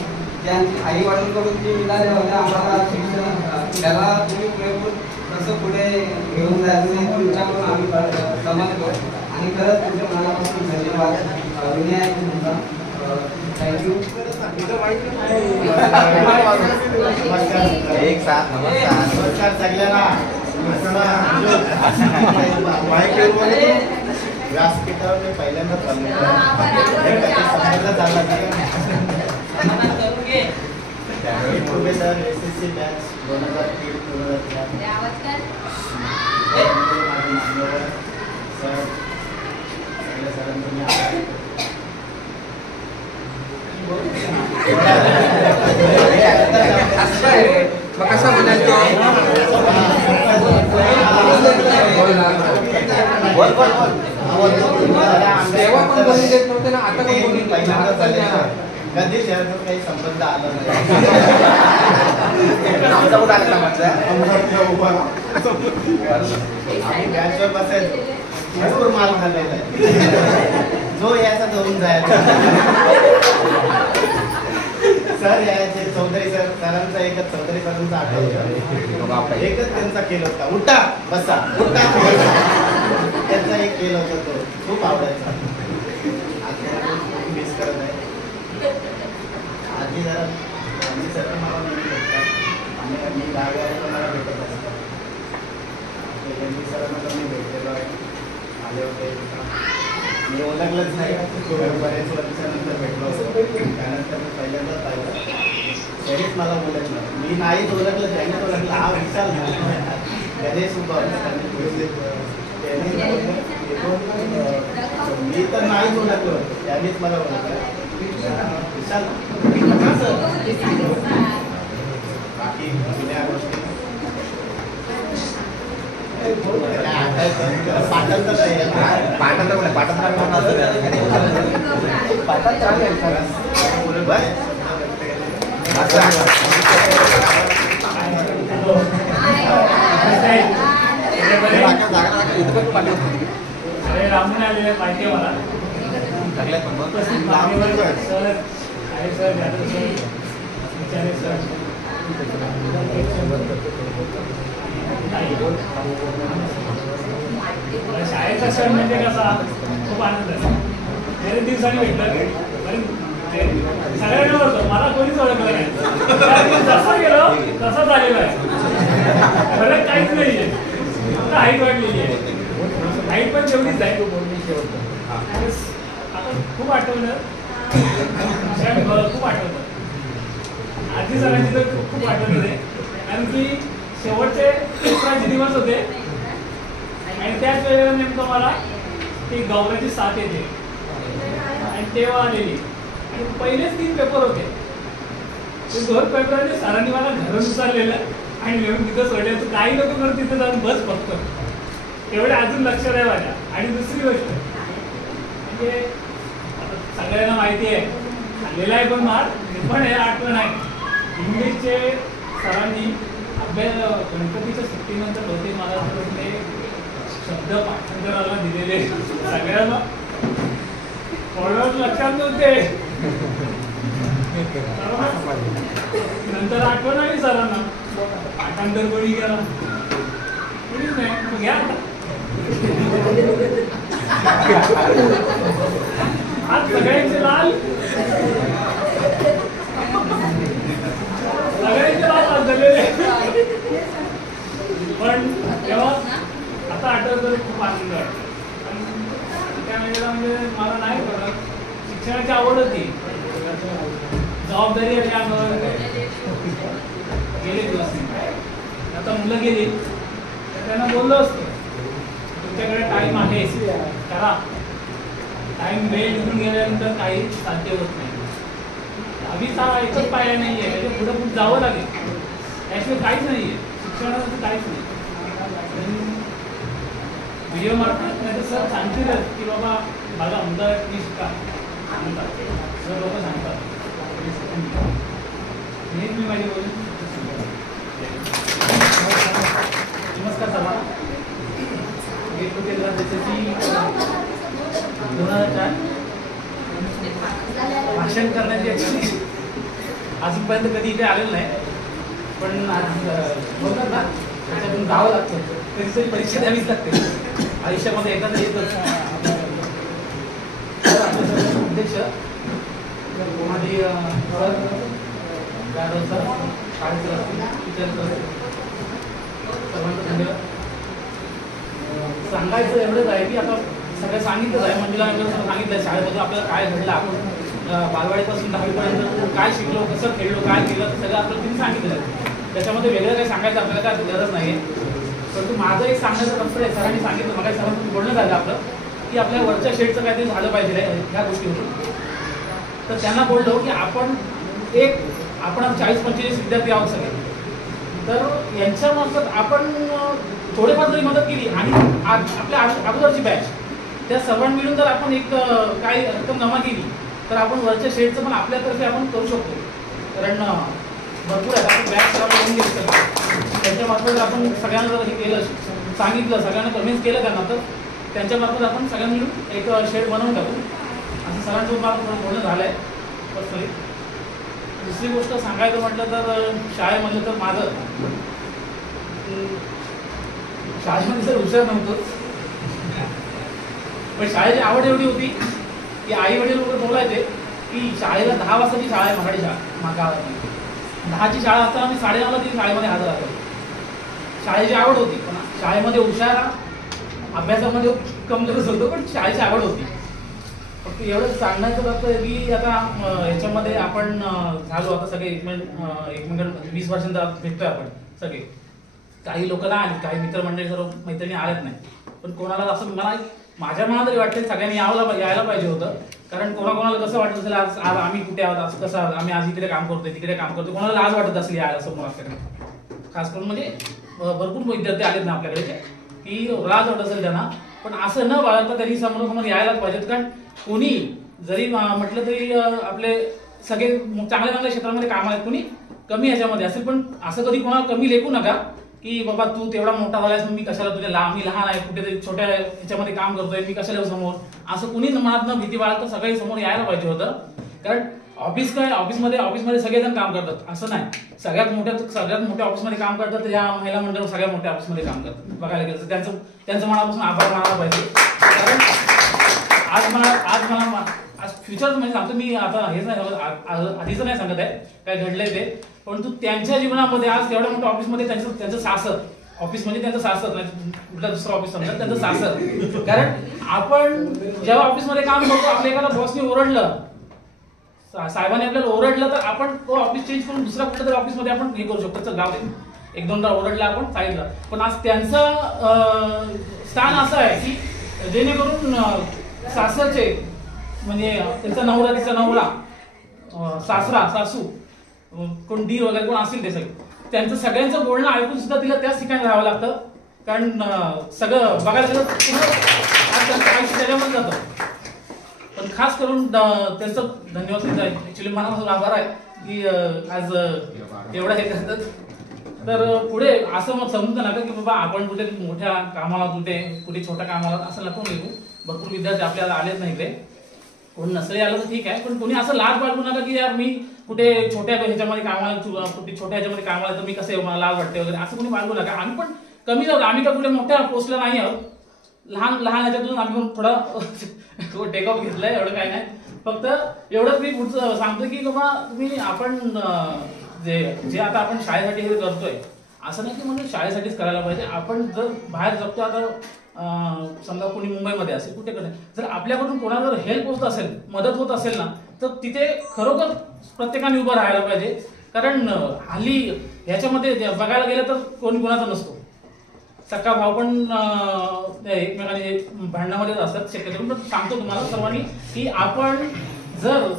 ज्यांची आई वडिलांकडून जी मिळाल्या होत्या आम्हाला शिक्षण, त्याला तुम्ही पुरेपूर कसं पुढे घेऊन जायचं तुमच्याकडून आम्ही समजलो. आणि खरंच तुमच्या मनापासून धन्यवाद. विनय आहे तुमचा. थँक्यू. एक साथ नमस्कार सगळ्यांना. व्यासपीठावर मी पहिल्यांदा प्रोफेसर SSC बॅच 2003-2004 सर सगळ्या सरांचं मी मग कसं बोलायचं? तेव्हा पण बोलू देत नव्हते ना, आता पण बोलू कधी शहराचा काही संबंध आला नाही. आमचा कुठं आला आम्ही बॅचवर बसायचो भरपूर माल खाल्लेला आहे. जो याचा जाऊन जायचा. सर यायचे चौधरी सरांचा एकच चौधरी सरांचा आठवतो. एकच त्यांचा खेळ होता, उठा बसा उठा बसा. त्यांचा एक खेळ होता तो खूप आवडायचा. मिस करत आहे. आधी जरा आधी सर मला नेहमी भेटतात आणि मी गावाला मला भेटत असतात. सरांना तर मी भेटलेलो आहे, आले होते. मी ओळखलंच नाही, बरेच वर्षानंतर भेटलो होतो. त्यानंतर मी पहिल्यांदाच पाहिलं. तरीच मला ओळखलं, मी नाहीच ओळखलं, त्यानेच ओळखलं. हा विशाल गणेश उभा मी तर नाहीच ओळखलं होतं, त्यानेच मला ओळखलं. विशाल बाकी जुन्या गोष्टी अरे रामून आलेले माहिती आहे मला. सर आहे सर जाधव सर विचारे सर शाळेचा सण म्हणजे कसा खूप आनंद आहे. बरेच दिवसांनी भेटलं, सगळ्यांना ओळखतो, मला कोणीच ओळखलं नाही. जसा गेलो तसा झालेला आहे, फरक काहीच नाही आहे. आता हाईट वाढलेली आहे, हाईट पण तेवढीच आहे. आता खूप आठवलं, खूप आठवतं. आजी सरांची तर खूप आठवत आहे, कारण की शेवटचे पेपराचे दिवस होते आणि त्याच वेळेला नेमकं मला ती गौराची साथ येते आणि तेव्हा आलेली. आणि पहिलेच 3 पेपर होते, ते 2 पेपरांनी सरांनी मला घरून उचललेलं आणि नेहमी तिथं सोडल्याचं. काही लोक करत तिथं जाऊन बस फक्त एवढे अजून लक्षात आहे माझ्या. आणि दुसरी गोष्ट म्हणजे आता सगळ्यांना माहिती आहे, खाल्लेला आहे पण मार, पण हे आठवण आहे. इंग्लिशचे सरांनी गणपतीच्या सुट्टीनंतर होते मला ते शब्द पाठांतराला दिलेले, सगळ्यांना लक्षात नव्हते. नंतर आठवण आली सरांना, पाठांतर कोणी केला कोणीच नाही, मग घ्या आज सगळ्यांचे लाल झालेले. पण तेव्हा आता आठवतं खूप आनंद वाटतो. त्या वेळेला म्हणजे मला नाही कळत, शिक्षणाची आवड होती, जबाबदारी अशी अंगावर गेले दिवस. आता मुलं गेली तर त्यांना बोललो असतो, तुमच्याकडे टाईम आहे करा. टाईम वेळ निघून गेल्यानंतर काही साध्य होत नाही. 10वीचा एकच पाया नाही आहे, त्याच्या पुढे खूप जावं लागेल, त्याशिवाय काहीच नाही आहे. शिक्षणाचं काहीच नाही. व्हिडिओ मार्फत नाही तर सर सांगतीलच की बाबा मला उद्या मी शिका सांगतात, सर लोक सांगतात. हेच मी माझे बोलून. नमस्कार सर्वांना. गेट टुगेदर जसं की 2004 भाषण करण्याची ॲक्च्युली अजूनपर्यंत कधी इथे आलेलं नाही, पण आज बोलतात ना त्याच्यातून जावं लागतं, कधीतरी परीक्षा द्यावीच लागते आयुष्यामध्ये, एखादं येतच. अध्यक्ष माझी सर जाधव सर, शाळेचं असतील टीचर सर्वांचं धन्यवाद. सांगायचं एवढंच आहे की आता सगळं सांगितलंच आहे. मंजुला सांगितलं शाळेबद्दल आपल्याला काय घडलं, आपण बालवाडीपासून 10वीपर्यंत काय शिकलो, कसं खेळलो, काय केलं, सगळं आपल्याला तिने सांगितलं आहे. त्याच्यामध्ये वेगळं काही सांगायचं आपल्याला काय गरज नाही आहे. परंतु माझं एक सांगण्याचं कंफर्ट आहे, सरांनी सांगितलं, मला सरांचं बोलणं झालं आपलं की आपल्या वरच्या शेडचं काहीतरी झालं पाहिजे ह्या गोष्टीवरून. तर त्यांना बोललो की आपण 40-45 विद्यार्थी आहोत सगळे, तर यांच्यामार्फत आपण थोडेफार जरी मदत केली आणि आपल्या अगोदरची बॅच त्या सर्वांनी मिळून जर आपण एक काही रक्कम जमा केली तर आपण वरच्या शेडचं पण आपल्यातर्फे आपण करू शकतो. कारण भरपूर आहे, आपण बॅच सरांना होऊन घेतलं, त्यांच्यामार्फत जर आपण सगळ्यांना जर हे केलं, सांगितलं, सगळ्यांना कन्व्हिन्स केलं त्यांना, तर त्यांच्यामार्फत आपण सगळ्यांनी मिळून एक शेड बनवून टाकू असं सगळ्यांसोबत मला थोडं बोलणं झालं आहे पर्सनली. दुसरी गोष्ट सांगायचं म्हटलं तर शाळेमधलं तर माझं शाळेमध्ये तर हुशार नव्हतंच, पण शाळेची आवड एवढी होती की आई वडील लोक बोलायचे की शाळेला 10 वाजताची शाळा आहे, मराठी शाळा गावात 10ची शाळा असताना मी 9:30ला ती शाळेमध्ये हजर राहतो. शाळेची आवड होती, पण शाळेमध्ये हुशार अभ्यासामध्ये कमजोरच होतो, पण शाळेची आवड होती. फक्त एवढं सांगण्याचं जातं की आता ह्याच्यामध्ये आपण झालो आता सगळे एकमेकांना 20 वर्षांचा भेटतोय आपण सगळे. काही लोक ना आले, काही मित्रमंडळी सर्व मैत्रिणी आल्यात नाही, पण कोणाला असं माझ्या मनात तरी वाटतं सगळ्यांनी यायला पाहिजे होतं. कारण कोणाकोणाला कसं वाटत असेल आज आम्ही कुठे आहोत, असं कसं आहोत, आम्ही आज इकडे काम करतोय तिकडे काम करतोय, कोणाला लाज वाटत असेल यायला समोर आपल्याकडे. खास करून म्हणजे भरपूर विद्यार्थी आलेत ना आपल्याकडे की लाज वाटत असेल त्यांना, पण असं न बाळगता त्यांनी समोर यायलाच पाहिजेत. कारण कोणी जरी म्हटलं तरी आपले सगळे चांगल्या चांगल्या क्षेत्रामध्ये काम आहेत, कोणी कमी ह्याच्यामध्ये असेल, पण असं कधी कोणाला कमी लेखू नका की बाबा तू तेवढा मोठा झालायस मी कशाला तुझ्या मी लहान आहे कुठेतरी छोट्या ह्याच्यामध्ये काम करतोय मी कशाला समोर, असं कुणीच मनात न भीती बाळगता सगळी समोर यायला पाहिजे होतं. कारण ऑफिसमध्ये सगळेजण काम करतात असं नाही, सगळ्यात मोठ्या ऑफिसमध्ये काम करतात तर या महिला मंडळ सगळ्यात मोठ्या ऑफिसमध्ये काम करतात. बघायला गेलं तर त्यांचं मनापासून आभार मानायला पाहिजे. कारण आज फ्युचर म्हणजे सांगतो मी, आता हेच नाही आधीच नाही सांगत आहे काय घडलंय ते, परंतु त्यांच्या जीवनामध्ये आज तेवढ्या मोठ्या ऑफिसमध्ये त्यांचं सासर, ऑफिस म्हणजे त्यांचं सासर नाही कुठलं दुसरं ऑफिस समजा त्यांचं सासर. कारण आपण जेव्हा ऑफिसमध्ये काम करतो आपल्या एखादा बॉसने ओरडलं, साहेबांनी आपल्याला ओरडलं तर आपण तो ऑफिस चेंज करून दुसऱ्या कुठल्या तरी ऑफिसमध्ये आपण हे करू शकतो, चल गाव दे 1-2दा ओरडला आपण साईडला. पण आज त्यांचं स्थान असं आहे की जेणेकरून सासरचे म्हणजे त्यांचा नवरा तिचा नवरा सासरा सासू कोण दीर वगैरे कोण असतील ते सगळे त्यांचं सगळ्यांचं बोलणं ऐकून सुद्धा तिला त्याच ठिकाणी राहावं लागतं. कारण सगळं बघायला गेलं आज त्यांचं आयुष्य त्याच्यामध्ये जातं. पण खास करून त्यांचं धन्यवाद त्यांचा ऍक्च्युली मनापासून आभार आहे की आज एवढं हे करतात. तर पुढे असं मग समजतं नका की बाबा आपण कुठे मोठ्या कामाला कुठे छोट्या कामाला असं नको निघू. भरपूर विद्यार्थी आपल्याला आलेच नाही इकडे, कोण नसले आलं तर ठीक आहे, पण कोणी असं लाज बाळगू नका की यार मी कुठे छोट्या ह्याच्यामध्ये कामाला कुठे छोट्या ह्याच्यामध्ये कामाला तर मी कसं मला लाज वाटते वगैरे असं कोणी बाळगू नका. आम्ही पण कमी जाऊ, आम्ही का कुठे मोठ्या पोस्टला नाही आहोत, लहान ह्याच्यातून आम्ही पण थोडा टेक ऑफ घेतलाय, एवढं काही नाही. फक्त एवढंच मी पुढचं सांगतो की बाबा तुम्ही आपण जे आता आपण शाळेसाठी हे करतोय असं नाही की म्हणजे शाळेसाठीच करायला पाहिजे. आपण जर बाहेर जगतो आता समजा कोणी मुंबईमध्ये असेल कुठेकडे जर आपल्याकडून कोणाला जर हेल्प होत असेल मदत होत असेल ना तर तिथे खरोखर प्रत्येकाने उभं राहायला पाहिजे. कारण हल्ली ह्याच्यामध्ये बघायला गेलं तर कोणी कोणाचा नसतो, सक्का भाव पण एकमेकांनी भांडणामध्येच असतात शक्यतो. पण सांगतो तुम्हाला सर्वांनी की आपण जर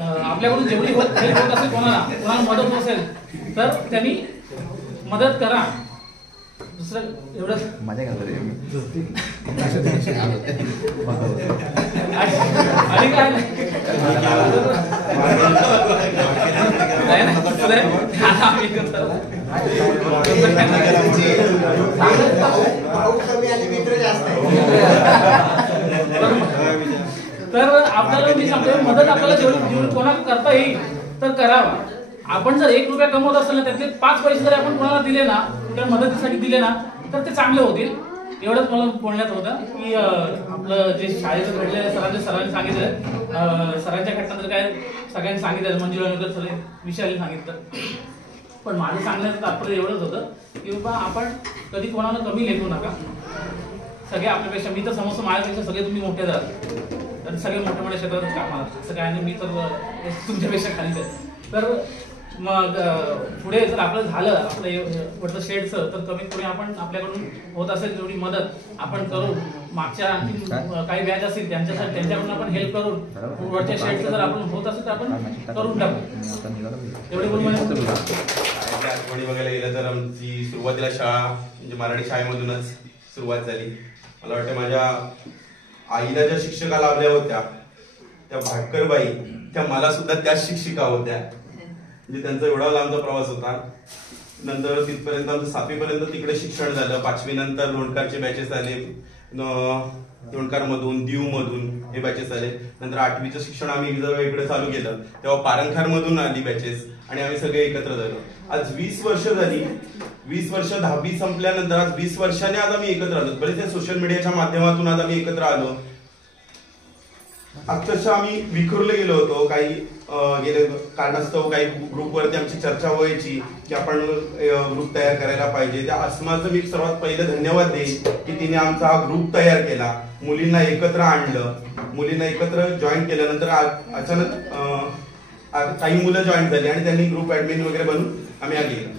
आपल्याकडून जेवढी हेल्प होत असेल कोणाला मदत होत असेल तर त्यांनी मदत करा. दुसरं एवढंच माझ्या आणि काय तर आपल्याला मी सांगतोय मदत आपल्याला जेवढी कोणाला करता येईल तर करावा. आपण जर 1 रुपया कमवत असेल ना त्यातले 5 पैसे जर आपण कोणाला दिले ना त्या मदतीसाठी दिले ना तर ते चांगले होतील. एवढंच मला बोलण्यात होतं की आपलं जे शाळेचं घडलेलं सरांनी सांगितलं, सरांच्या घटना तर काय सगळ्यांनी सांगितलं, मंजुळा सर विषयाने सांगितलं. पण माझं सांगण्याचं तात्पर्य एवढंच होतं की बाबा आपण कधी कोणाला कमी लेखू नका. सगळे आपल्यापेक्षा मी तर समजतो माझ्यापेक्षा सगळे तुम्ही मोठे झाला तर सगळे मोठ्या मोठ्या क्षेत्रात कामाला असं काय नाही, मी तर तुमच्यापेक्षा खालीच आहे. तर मग पुढे जर आपलं झालं आपलं वरचं शेडचं तर कमीत कमी आपण आपल्याकडून होत असेल तेवढी मदत आपण करू. मागच्या आणखी काही बॅच असतील त्यांच्याकडून आपण हेल्प करून वरच्या शेडचं जर आपण होत असेल तर आपण करून टाकू. एवढे बोलून आठवणी बघायला गेलं तर आमची सुरुवातीला शाळा म्हणजे मराठी शाळेमधूनच सुरुवात झाली. मला वाटतं माझ्या आईला ज्या शिक्षका लाभल्या होत्या त्या भाटकरबाई त्या मला सुद्धा त्याच शिक्षिका होत्या. म्हणजे त्यांचा एवढा लांबचा प्रवास होता. नंतर तिथपर्यंत आमचं 7वी पर्यंत तिकडे शिक्षण झालं. 5वी नंतर लोणकारचे बॅचेस आले, दोंडकारमधून, दीवमधून हे बॅचेस आले. नंतर 8वीचं शिक्षण आम्ही जेव्हा इकडे चालू केलं तेव्हा पारंखारमधून आली बॅचेस आणि आम्ही सगळे एकत्र झालो. आज 20 वर्ष झाली. 20 वर्ष 10वी संपल्यानंतर आज 20 वर्षांनी आज आम्ही एकत्र आलो. बरेचसे सोशल मीडियाच्या माध्यमातून आज आम्ही एकत्र आलो. अक्षरशः आम्ही विखुरले गेलो होतो. काही गेले कारणास्तव काही ग्रुपवरती आमची चर्चा व्हायची की आपण ग्रुप तयार करायला पाहिजे. त्या अस्माचं मी सर्वात पहिले धन्यवाद देईन की तिने आमचा हा ग्रुप तयार केला, मुलींना एकत्र आणलं, मुलींना एकत्र जॉईन केल्यानंतर अचानक काही मुलं जॉईन झाली आणि त्यांनी ग्रुप ऍडमिन वगैरे बनून आम्ही गेलो.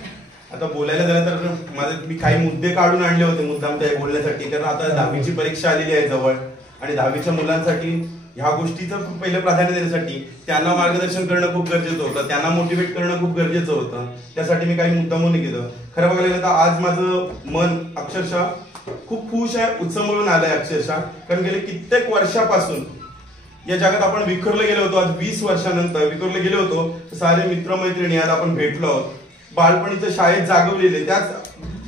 आता बोलायला झालं तर मी काही मुद्दे काढून आणले होते मुद्दाम त्या बोलण्यासाठी, कारण आता 10वीची परीक्षा आलेली आहे जवळ आणि 10वीच्या मुलांसाठी ह्या गोष्टीचं खूप पहिलं प्राधान्य देण्यासाठी त्यांना मार्गदर्शन करणं खूप गरजेचं होतं, त्यांना मोटिवेट करणं खूप गरजेचं होतं. त्यासाठी मी काही मुद्दामून केलं. खरं बघायला गेलं तर आज माझं मन अक्षरशः खूप खुश आहे, उत्सव आलंय अक्षरशः. कारण गेले कित्येक वर्षापासून या जगात आपण विखुरले गेलो होतो. आज 20 वर्षानंतर विखुरले गेलो होतो. सारे मित्रमैत्रिणी आज आपण भेटलो आहोत. बालपणीचं शाळेत जागवलेले त्याच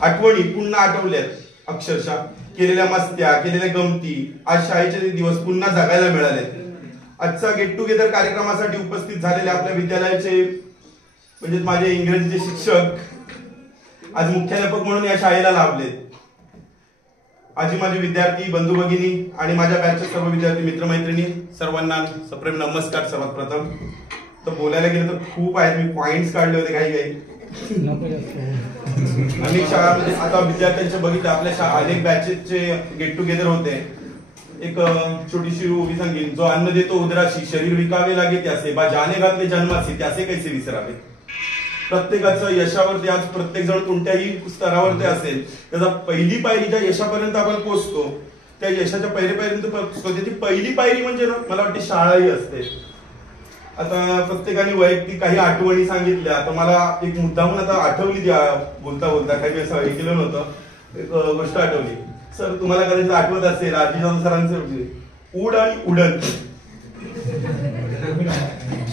आठवणी पुन्हा आठवल्यात अक्षरशः. केलेल्या मस्त्या, केलेल्या गमती आज शाळेचे दिवस पुन्हा जगायला मिळाले. आजचा गेट टुगेदर कार्यक्रमासाठी उपस्थित झालेले आपल्या विद्यालयाचे म्हणजे माझे इंग्रजीचे शिक्षक आज मुख्याध्यापक म्हणून या शाळेला लाभलेत. आजी माझे विद्यार्थी बंधू भगिनी आणि माझ्या बॅचचे सर्व विद्यार्थी मित्रमैत्रिणी सर्वांना सप्रेम नमस्कार. सर्वात प्रथम तर बोलायला गेलं तर खूप आहेत. मी पॉइंट्स काढले होते काही अनेक शाळांमध्ये. आता विद्यार्थ्यांच्या बघितलं आपल्या अनेक बॅचेसचे गेट टुगेदर होते. एक छोटीशी उभी सांगेन, जो अन्न देतो उदराशी शरीर विकावे लागे त्याचे, बा जाने घातले जन्माचे त्याचे कैसे विसरावे. प्रत्येकाचं यशावरती आज प्रत्येक जण कोणत्याही स्तरावरती असेल त्याचा पहिली पायरी ज्या यशापर्यंत आपण पोहोचतो त्या यशाच्या पायरीपर्यंत पोहोचतो त्याची पहिली पायरी म्हणजे मला वाटते शाळाही असते. आता प्रत्येकाने वैयक्तिक काही आठवणी सांगितल्या. आता मला एक मुद्दामून आता आठवली त्या बोलता बोलता, काही असं हे केलं नव्हतं, एक गोष्ट आठवली. सर तुम्हाला कदाचित आठवत असेल आजीजाऊ सरांचं उड आणि उडण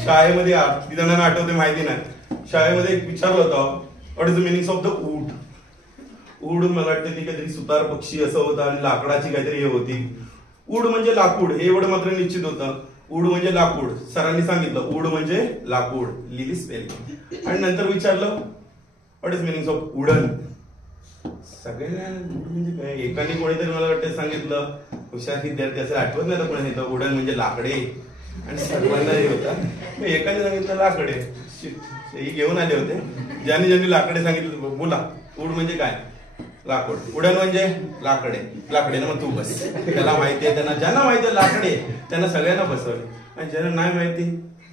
शाळेमध्ये किती जणांना आठवते माहिती नाही. शाळेमध्ये एक विचारलं होतं what is the meaning of the उड. उड मला वाटतं ती काहीतरी सुतार पक्षी असं होतं आणि लाकडाची काहीतरी हे होती. उड म्हणजे लाकूड हे एवढं मात्र निश्चित होतं. उड म्हणजे लाकूड. सरांनी सांगितलं उड म्हणजे लाकूड, लिहिली स्पेलिंग. आणि नंतर विचारलं व्हॉट इज मिनिंग ऑफ उडन. सगळ्यांना उड म्हणजे काय, एकाने कोणीतरी मला वाटतं सांगितलं, हुशार विद्यार्थी असं आठवत नाही कोणी येतं, उडन म्हणजे लाकडे. आणि सर्वांना हे होतं. एकाने सांगितलं लाकडे. हे घेऊन आले होते. ज्यांनी ज्यांनी लाकडे सांगितलं बोला उड म्हणजे काय, लाकूड. उडण म्हणजे लाकडे. लाकडे ना मग तू बस. त्याला माहिती आहे, त्यांना ज्यांना माहिती आहे लाकडे त्यांना सगळ्यांना बसवले आणि ज्यांना नाही माहिती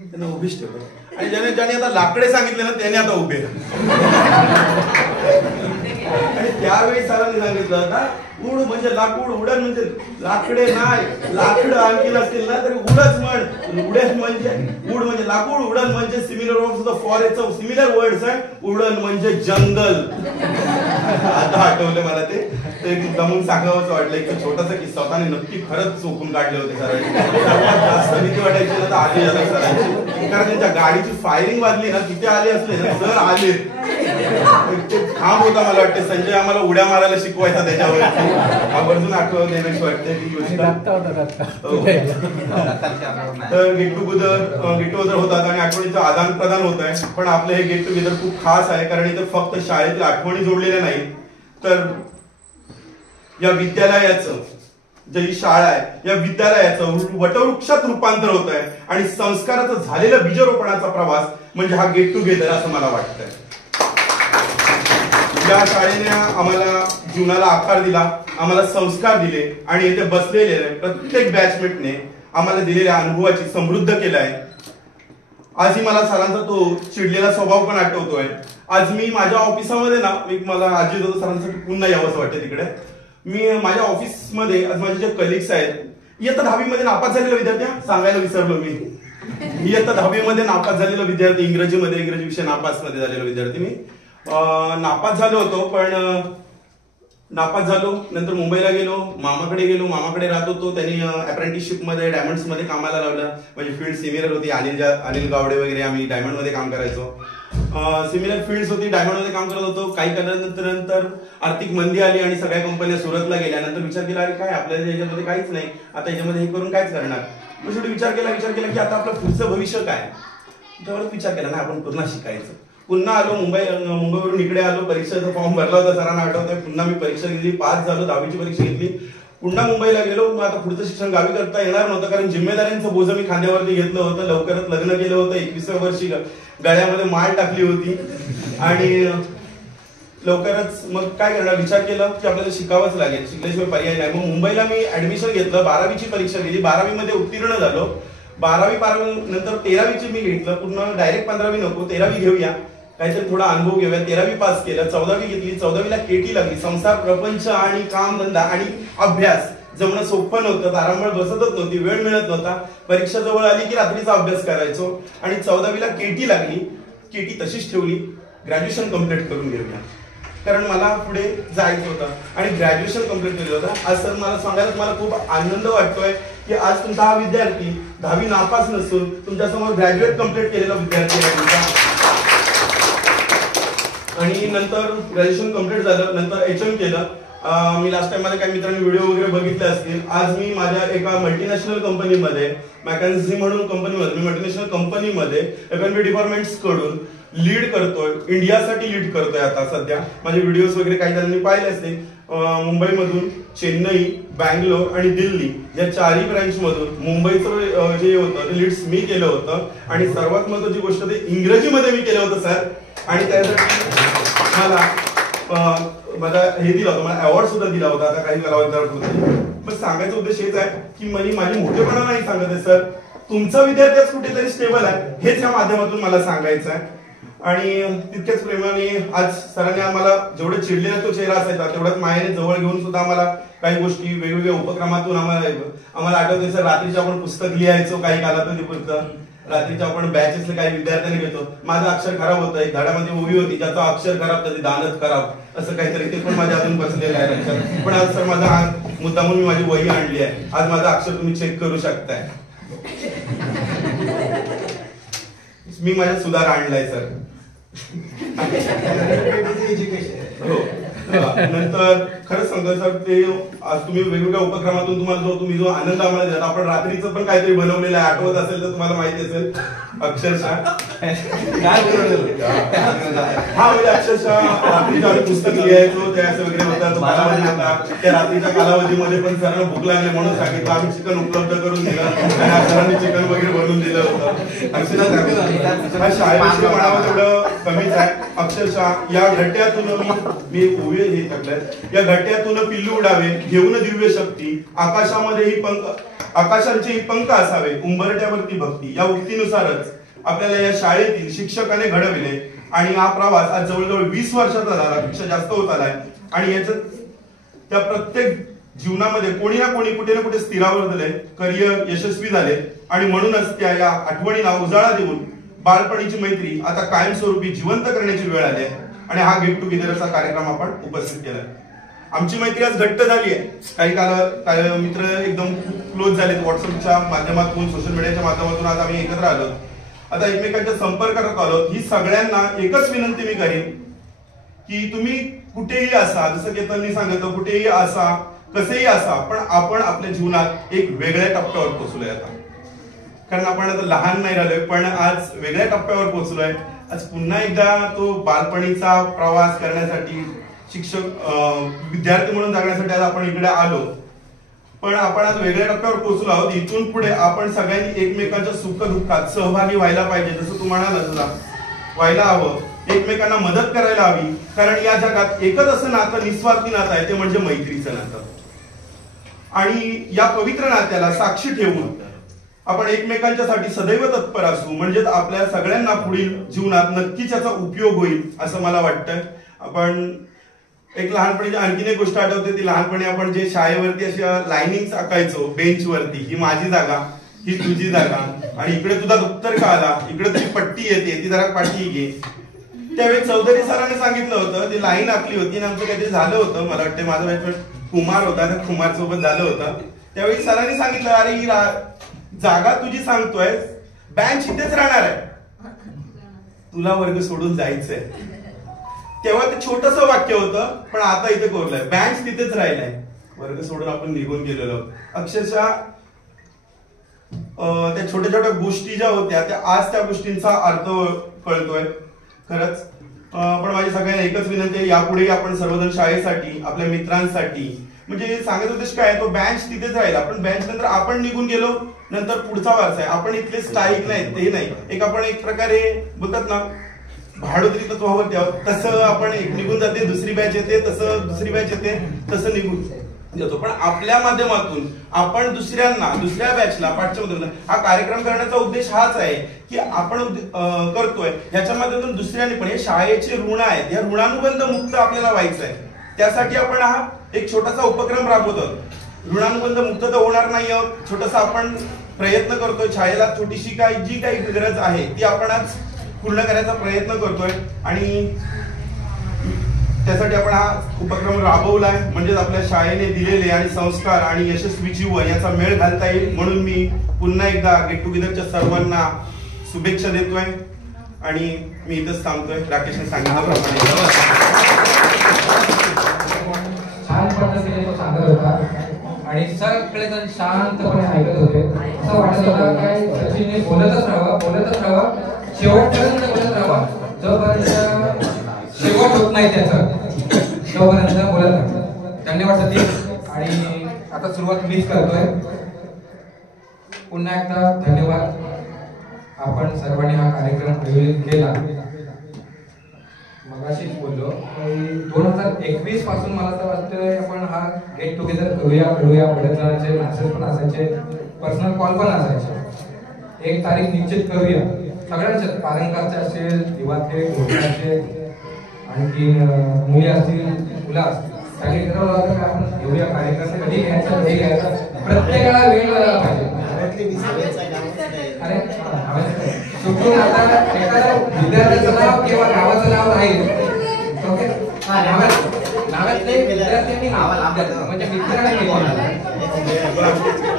त्यांना उभीच ठेवलं. आणि ज्याने आता लाकडे सांगितले ना त्याने आता उभे. आणि त्यावेळी सरांनी सांगितलं ना उड म्हणजे लाकूड, उडण म्हणजे लाकडे नाही, लाकडं आणखी असतील ना तरी उडच म्हण. उडण म्हणजे उड म्हणजे लाकूड, उडण म्हणजे similar of the forest similar words आहे. उडण म्हणजे जंगल. आता आठवलं मला ते दमून सांगावंच वाटलं. एक छोटासा किस्सा होता आणि नक्की खरंच चोखून काढले होते सरांनी. सर्वात जास्त भीती वाटायची ना तर आली झाला सरांची, कारण त्यांच्या गाडीची फायरिंग वाजली ना तिथे आले असले ना सर आले. खांब होता मला वाटते संजय आम्हाला उड्या मारायला शिकवायचा त्याच्यावर. आवर्जून आठवण देण्याची वाटते ती गोष्ट. तर गेट टुगेदर होतात आणि आठवणीचं आदान प्रदान होत आहे. पण आपलं हे गेट टुगेदर खूप खास आहे कारण इथं फक्त शाळेतील आठवणी जोडलेल्या नाही तर या विद्यालयाचं जी ही शाळा आहे या विद्यालयाचं वटवृक्षात रूपांतर होत आहे आणि संस्काराचं झालेलं बीजरोपणाचा प्रवास म्हणजे हा गेट टुगेदर असं मला वाटतंय. या शाळेने आम्हाला जीवनाला आकार दिला, आम्हाला संस्कार दिले आणि इथे बसलेले प्रत्येक बॅचमेटने आम्हाला दिलेल्या अनुभवाची समृद्ध केलाय. आजही मला सरांचा तो चिडलेला स्वभाव पण आठवतोय. आज मी माझ्या ऑफिसामध्ये ना मला आजी सरांसाठी पुन्हा यावंच वाटतं तिकडे. मी माझ्या ऑफिसमध्ये आज माझे जे कलिग्स आहेत इयत्ता 10वी मध्ये नापास झालेला विद्यार्थी सांगायला विसरलो मी. इयत्ता 10वी मध्ये नापास झालेला विद्यार्थी, इंग्रजी विषय नापास मध्ये झालेला विद्यार्थी. मी नापास झालो होतो पण नापास झालो नंतर मुंबईला गेलो, मामाकडे राहत होतो. त्यांनी अप्रेंटिसशिप मध्ये डायमंड्स मध्ये कामाला लावलं. म्हणजे फील्ड सिमिलर होती. अनिल गावडे वगैरे आम्ही डायमंड मध्ये काम करायचो. सिमिलर फील्ड्स होती, डायमंडमध्ये काम करत होतो. काही कालानंतर आर्थिक मंदी आली आणि सगळ्या कंपन्या सुरतला गेल्या. नंतर विचार केला अरे काय आपल्या याच्यामध्ये काहीच नाही, आता याच्यामध्ये हे करून कायच करणार. मग शेवटी विचार केला की आता आपलं पुढचं भविष्य काय. त्यावेळेस विचार केला ना आपण पुन्हा शिकायचं. पुन्हा आलो मुंबईवरून इकडे आलो. परीक्षेचा फॉर्म भरला होता, सरांना आठवतंय. पुन्हा मी परीक्षा घेतली, पास झालो, 10वीची परीक्षा घेतली. पुन्हा मुंबईला गेलो. मग आता पुढचं शिक्षण गावी करता येणार नव्हतं, कारण जिम्मेदाऱ्यांचं बोझं मी खांद्यावरती घेतलं होतं. लवकरच लग्न केलं होतं, 21व्या वर्षी गळ्यामध्ये माळ टाकली होती आणि लवकरच मग काय करणार. विचार केला की आपल्याला शिकावंच लागेल, शिकल्याशिवाय पर्याय नाही. मग मुंबईला मी ऍडमिशन घेतलं, 12वीची परीक्षा दिली, 12वीमध्ये उत्तीर्ण झालो. 12वी नंतर 13वीची मी घेतलं. पूर्ण डायरेक्ट 15वी नको, 13वी घेऊया, काहीतरी थोडा अनुभव घेऊया. 13वी पास केलं, 14वी घेतली. 14वीला केटी लागली. संसार, प्रपंच आणि कामधंदा आणि अभ्यास जमणं सोपं नव्हतं, तारांबळ बसतच नव्हती, वेळ मिळत नव्हता. परीक्षा जवळ आली की रात्रीचा अभ्यास करायचो. आणि 14वीला केटी लागली, केटी तशीच ठेवली. ग्रॅज्युएशन कम्प्लीट करून घेऊया, कारण मला पुढे जायचं होतं आणि ग्रॅज्युएशन कम्प्लीट केलं होतं. आज सर मला सांगायला मला खूप आनंद वाटतोय की आज तुमचा हा विद्यार्थी 10वी नापास नसून तुमच्यासमोर ग्रॅज्युएट कम्प्लीट केलेला विद्यार्थी आहे तुमचा. आणि नंतर ग्रॅज्युएशन कम्प्लीट झालं, नंतर HM केलं. मी लास्ट टाइम मध्ये काही मित्रांनी व्हिडिओ वगैरे बघितले असतील. आज मी माझ्या एका मल्टीनॅशनल कंपनीमध्ये, मॅकॅन्झी म्हणून कंपनीमध्ये, मी मल्टीनॅशनल कंपनीमध्ये F&B डिपार्टमेंट्स कडून लीड करतोय, इंडियासाठी लीड करतोय आता सध्या. माझे व्हिडिओज वगैरे काही जणांनी पाहिले असतील. मुंबईमधून चेन्नई, बँगलोर आणि दिल्ली या 4ही ब्रँच मधून मुंबईचं जे होतं ते लीड्स मी केलं होतं. आणि सर्वात महत्त्वाची गोष्ट ते इंग्रजीमध्ये मी केलं होतं सर. आणि त्यासाठी मला हे दिलं होतं, मला अवॉर्ड सुद्धा दिला होता आता काही कालावधीपूर्वी. पण सांगायचा उद्देश हेच आहे की माझी मोठेपणा नाही सांगत आहे सर, तुमचा विद्यार्थी आज कुठेतरी स्टेबल आहे हेच या माध्यमातून मला सांगायचं आहे. आणि तितक्याच प्रेमाने आज सरांनी आम्हाला जेवढे चिडलेला तो चेहरा असायचा तेवढ्याच मायाने जवळ घेऊन सुद्धा आम्हाला काही गोष्टी वेगवेगळ्या उपक्रमातून आम्हाला आठवते सर. रात्रीचे आपण पुस्तक लिहायचो काही कालावधीपुरतं, रात्रीच्या आपण बॅचेसला काही विद्यार्थ्यांनी घेतो. माझं अक्षर खराब होतं, एक धड्यामध्ये ओवी होती ज्याचा अक्षर खराब त्याची दानत खराब असं काहीतरी, ते पण माझ्या अजून बसलेलं आहे लक्षात. पण आज सर माझा मुद्दामून मी माझी वही आणली आहे, आज माझं अक्षर तुम्ही चेक करू शकताय. मी माझ्यात सुधार आणलाय सर. हो. नंतर खरंच सांगतो सर, ते आज तुम्ही वेगवेगळ्या उपक्रमातून तुम्ही जो आनंद आम्हाला देतात. आपण रात्रीचं पण काहीतरी बनवलेलं आहे, आठवत असेल तर तुम्हाला माहिती असेल. अक्षरशः हा म्हणजे अक्षरशः रात्रीचं आम्ही पुस्तक लिहायचो, ते असं वगैरे होतं. कालावधी होता, त्या रात्रीच्या कालावधीमध्ये पण सरांना भूक लागली म्हणून सांगितलं, आम्ही चिकन उपलब्ध करून दिलं आणि सरांनी चिकन वगैरे बनवून दिलं होतं. अक्षरशः शाळेविषयी म्हणावं तेवढं कमीच आहे. अक्षरशः या घट्ट्यातून मी ओवी हे टाकल्यात, या घट्ट्यातून पिल्लू उडावे घेऊन दिव्य शक्ती, आकाशामध्येही आकाशांचेही पंख असावे, उंबरट्यावरती भक्ती. या उक्तीनुसारच आपल्याला या शाळेतील शिक्षकाने घडविले आणि हा प्रवास आज जवळजवळ 20 वर्षाचा झाला, पेक्षा जास्त होत आलाय. आणि याच्यात त्या प्रत्येक जीवनामध्ये कोणी ना कोणी कुठे ना कुठे स्थिरावर झाले, करिअर यशस्वी झाले. आणि म्हणूनच त्या या आठवणीला उजाळा देऊन बालपणीची मैत्री आता कायमस्वरूपी जिवंत करण्याची वेळ आली आहे. आणि हा गेट टुगेदरचा कार्यक्रम आपण उपस्थित केलाय. आमची मैत्री आज घट्ट झाली आहे. काही मित्र एकदम क्लोज झालेत, व्हॉट्सअपच्या माध्यमातून, सोशल मीडियाच्या माध्यमातून आज आम्ही एकत्र आलो, आता एकमेकांच्या संपर्कात आलो. ही सगळ्यांना एकच विनंती मी करीन की तुम्ही कुठेही असा, जसं की त्यांनी सांगितलं, कुठेही असा, कसेही असा, पण आपण आपल्या जीवनात एक वेगळ्या टप्प्यावर पोहोचलोय आता. कारण आपण आता लहान नाही राहिलोय, पण आज वेगळ्या टप्प्यावर पोहोचलोय. आज पुन्हा एकदा तो बालपणीचा प्रवास करण्यासाठी, शिक्षक विद्यार्थी म्हणून जगण्यासाठी आज आपण इकडे आलो. पण आपण आज वेगळ्या टप्प्यावर पोहोचलो आहोत. इथून पुढे आपण सगळ्यांनी एकमेकांच्या सुख दुःखात सहभागी व्हायला पाहिजे. जसं तू म्हणाला तुला व्हायला हवं, एकमेकांना मदत करायला हवी. कारण या जगात एकच असं नातं, निस्वार्थी नातं आहे, ते म्हणजे मैत्रीचं नातं. आणि या पवित्र नात्याला साक्षी ठेवून आपण एकमेकांच्यासाठी सदैव तत्पर असू, म्हणजे आपल्या सगळ्यांना पुढील जीवनात नक्कीच याचा उपयोग होईल असं मला वाटतंय. आपण एक लहानपणी आणखीन एक गोष्ट आठवते, ती लहानपणी आपण जे शाळेवरती अशा लाईनिंग आखायचो बेंचवरती, ही माझी जागा, ही तुझी जागा, आणि इकडे तुझा दप्तर का आला, इकडे तुझी पट्टी येते, ती जरा पाठी घे. त्यावेळी चौधरी सरांनी सांगितलं होतं, ती लाईन आखली होती आणि आमचं काहीतरी झालं होतं. मला वाटतं माझा बॅचमेट कुमार होता, त्या कुमार सोबत झालं होतं. त्यावेळी सरांनी सांगितलं, अरे ही जागा तुझी सांगतोय, बेंच इथेच राहणार आहे. तुला वर्ग सोडून जायचंय. तेव्हा ते छोटंसं वाक्य होतं, पण आता इथे कोरलंय. बँच तिथेच राहिलाय, वर्ग सोडून आपण निघून गेलेलो. अक्षरशः त्या छोट्या छोट्या गोष्टी ज्या होत्या त्या आज त्या गोष्टींचा अर्थ कळतोय खरंच. पण माझी सगळ्यांना एकच विनंती आहे, यापुढे आपण सर्वजण शाळेसाठी, आपल्या मित्रांसाठी, म्हणजे सांगत उद्देश काय, तो बँच तिथेच राहिला, पण बँच नंतर आपण निघून गेलो, नंतर पुढचा वारसा आहे. आपण इथले स्थायिक नाही, ते नाही. आपण एक प्रकारे बोलतात ना भाडोत्री तत्वावरती आहोत, तसं आपण एक निघून जाते, दुसरी बॅच येते, तसं दुसरी बॅच येते, तसं निघून जातो. पण आपल्या माध्यमातून आपण दुसऱ्यांना, दुसऱ्या बॅचला, पाठच्या माध्यमातून हा कार्यक्रम करण्याचा उद्देश हाच आहे की आपण करतोय ह्याच्या माध्यमातून दुसऱ्यांनी पण, हे शाळेचे ऋण आहेत, या ऋणानुबंध मुक्त आपल्याला व्हायचं आहे. त्यासाठी आपण हा एक छोटासा उपक्रम राबवतो. ऋणानुबंध मुक्त तर होणार नाही आहोत, छोटासा आपण प्रयत्न करतोय. शाळेला छोटीशी जी काही गरज आहे ती आपण आज पूर्ण करायचा प्रयत्न करतोय आणि त्यासाठी आपण हा उपक्रम राबवलाय. म्हणजेच आपल्या शाळेने दिलेले आणि संस्कार आणि यशस्वी जीवन याचा मेळ घालता येईल, म्हणून मी पुन्हा एकदा गेट टुगेदरच्या सर्वांना शुभेच्छा देतोय आणि मी इथंच थांबतोय. राकेशने सांगितल्याप्रमाणे छान पद्धतीने तो सांगत होता आणि सगळेजण शांतपणे ऐकत होते. असं वाटत होतं काय सचिनने बोलतच राहावं, शेवटपर्यंत बोलत राहावं, जोपर्यंत शेवट होत नाही त्याचं तोपर्यंत बोलत राहावं. धन्यवाद सचिन. आणि आता सुरुवात मीच करतोय. पुन्हा एकदा धन्यवाद. आपण सर्वांनी हा कार्यक्रम आयोजित केला. मगाशीच बोललो 2021 पासून मला तर वाटतंय आपण हा गेट टुगेदर करूया बरेच मॅसेज पण असायचे, पर्सनल कॉल पण असायचे. एक तारीख निश्चित करूया सगळ्यांचे, पारंगारचे असेल, दिवाते, घोटाचे, आणखी मुली असतील, मुलं असतील, सगळे ठरवलं होतं की आपण घेऊया कार्यक्रम. कधी घ्यायचा प्रत्येकाला वेळ मिळाला पाहिजे. अरे चुकून आता एखाद्या विद्यार्थ्याचं नाव किंवा गावाचं नाव राहील, ओके, नावातले विद्यार्थ्यांनी म्हणजे मित्रांनी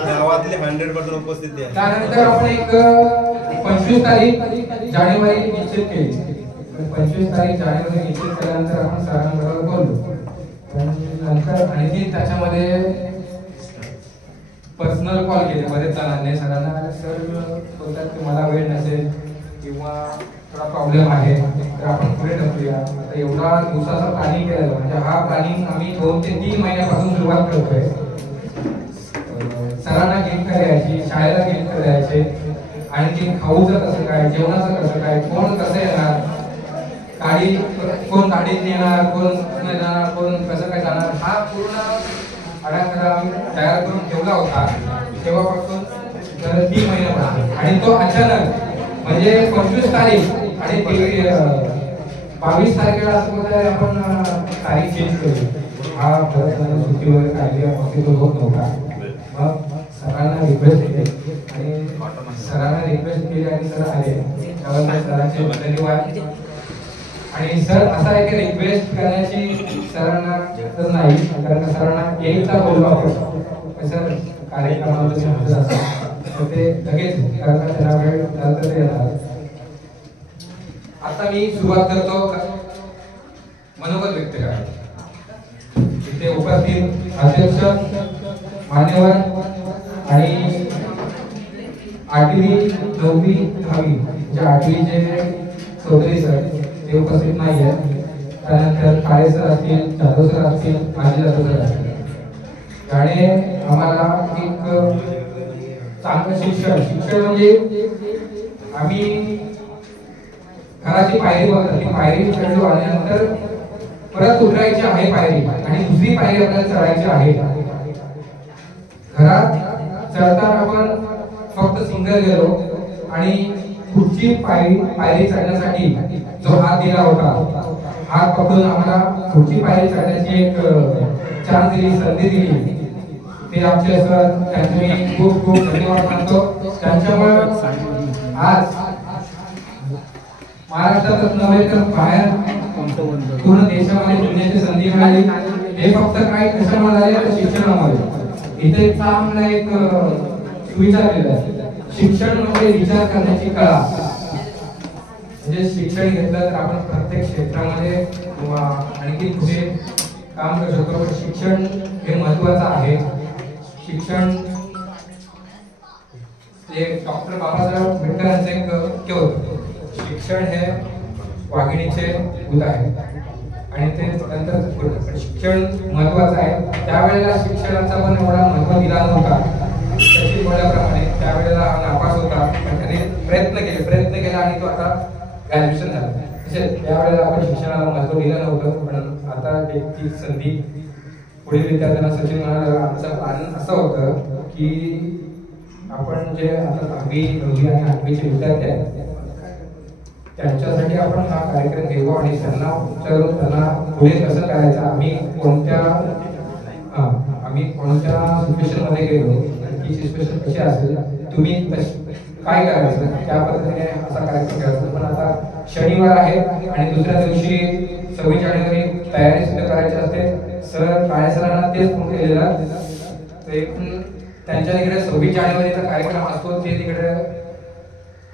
गावातले 100% उपस्थिती आहे. त्यानंतर आपण एक 25 तारीख जानेवारी निश्चित केली. 25 तारीख जानेवारी निश्चित केल्यानंतर आपण सरांबरोबर बोललो. नंतर आणखी त्याच्यामध्ये पर्सनल कॉल केले बरेच जणांनी सरांना. सर बोलतात की मला वेळ नसेल किंवा थोडा प्रॉब्लेम आहे तर आपण पुढे ढकलूया. आता एवढा दिवसाचा प्लॅनिंग केलेलं, म्हणजे हा प्लॅनिंग आम्ही 2 ते 3 महिन्यापासून सुरुवात करतोय. सरांना गिफ्ट करायची, शाळेला गिफ्ट करायचे, आणखी खाऊचं कसं काय, जेवणाचं कसं काय, कोण कसं येणार, गाडी कोण गाडीत येणार, कोण येणार, कोण कसं काय जाणार, हा पूर्ण आराखडा आम्ही तयार करून ठेवला होता. तेव्हापासून 3 महिन्यापासून. आणि तो अचानक म्हणजे 25 तारीख आणि 22 तारखेला असं होतं आपण तारीख चेंज केली. हा परत सुट्टी वगैरे काढली पॉसिबल होत नव्हता. मग सरांना रिक्वेस्ट केली आणि सर आले. त्याबद्दल सरांचे धन्यवाद. आणि सर असं आहे की रिक्वेस्ट करण्याची सरांना तर नाही, कारण सरांना एकदा बोललो आपण सर कार्यक्रमामध्ये हजर असतात तर ते लगेच कारण त्यांना वेळ झाला तर येणार. आता मी सुरुवात करतो मनोगत व्यक्त करायला. इथे उपस्थित अध्यक्ष, मान्यवर आणि 8वी 9वी 10वी म्हणजे 8वीचे चौधरी सर ते उपस्थित नाही आहेत. त्यानंतर काळे सर असतील, जाधव सर असतील, माझे जाधव सर असतील. त्याने आम्हाला एक चांगलं शिक्षण म्हणजे आम्ही घराची पायरी बघतो, ती पायरी चढलो आल्यानंतर परत उतरायची आहे पायरी आणि दुसरी पायरी आपल्याला चढायची आहे. घरात चढताना आपण फक्त सिंगल गेलो आणि पुढची पायरी चढण्यासाठी जो हात दिला होता, हात पकडून आम्हाला पुढची पायरी चढण्याची एक चान्स दिली, संधी दिली, ते आमचे सर त्यांचे मी खूप खूप धन्यवाद मानतो. त्यांच्यामुळे आज महाराष्ट्रातच नव्हे तर बाहेर पूर्ण देशामध्ये जुन्याची संधी मिळाली. हे फक्त काही कशामुळे झाले तर शिक्षणामुळे. इथे चांगला एक सुविधा दिला आहे, शिक्षण म्हणजे विचार करण्याची कला. म्हणजे शिक्षण घेतलं तर आपण प्रत्येक क्षेत्रामध्ये आणखी पुढे काम करू शकतो. शिक्षण हे महत्त्वाचं आहे. शिक्षण हे डॉक्टर बाबासाहेब आंबेडकरांचं एक वाक्य होतं, शिक्षण हे वाघिणीचे दूध आहे. आणि ते नंतर शिक्षण महत्त्वाचं आहे. त्यावेळेला शिक्षणाचा पण एवढा महत्त्व दिला नव्हता. त्याची बोलल्याप्रमाणे त्यावेळेला नापास होता, पण त्याने प्रयत्न केला आणि तो आता ग्रॅज्युएशन झाला. तसेच त्यावेळेला आपण शिक्षणाला महत्त्व दिलं नव्हतं, पण आता ती संधी पुढील विद्यार्थ्यांना. सचिन म्हणाला आमचं प्लॅन असं होतं की आपण जे आता 10वी 9वी आणि 8वीचे विद्यार्थी आहेत त्यांच्यासाठी आपण हा कार्यक्रम घेऊ आणि त्यांना विचारून त्यांना पुढे कसं करायचं, आम्ही कोणत्या सिच्युएशन मध्ये गेलो, ती सिच्युएशन कशी असेल, तुम्ही काय करायचं, त्या पद्धतीने असा कार्यक्रम घ्यायचा. पण आता शनिवार आहे आणि दुसऱ्या दिवशी 26 जानेवारी तयारी सुद्धा करायची असते. सर काळे सरांना तेच फोन केलेला, ते पण त्यांच्या तिकडे 26 जानेवारीचा कार्यक्रम असतो, ते तिकडे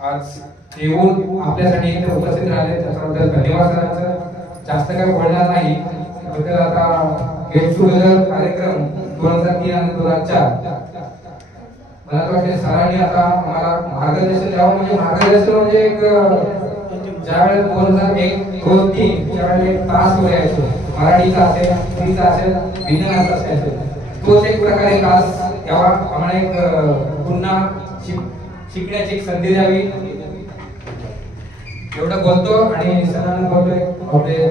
आज येऊन आपल्यासाठी इथे उपस्थित राहिले, त्याच्याबद्दल धन्यवाद सरांचं. जास्त काय बोलणार नाही. आता गेट टुगेदर कार्यक्रम 2003 आणि 2004 मला तर वाटते सरांनी आता आम्हाला मार्गदर्शन द्यावं. म्हणजे मार्गदर्शन म्हणजे एक ज्यावेळेस 2001, 2, 3 त्यावेळेला एक तास वर यायचो, मराठीचा असेल, हिंदीचा असेल, विज्ञानाचा असेल, तोच एक प्रकारे तास तेव्हा आम्हाला एक पुन्हा शिकण्याची एक संधी द्यावी. एवढं बोलतो आणि सरांना बोलतोय आपले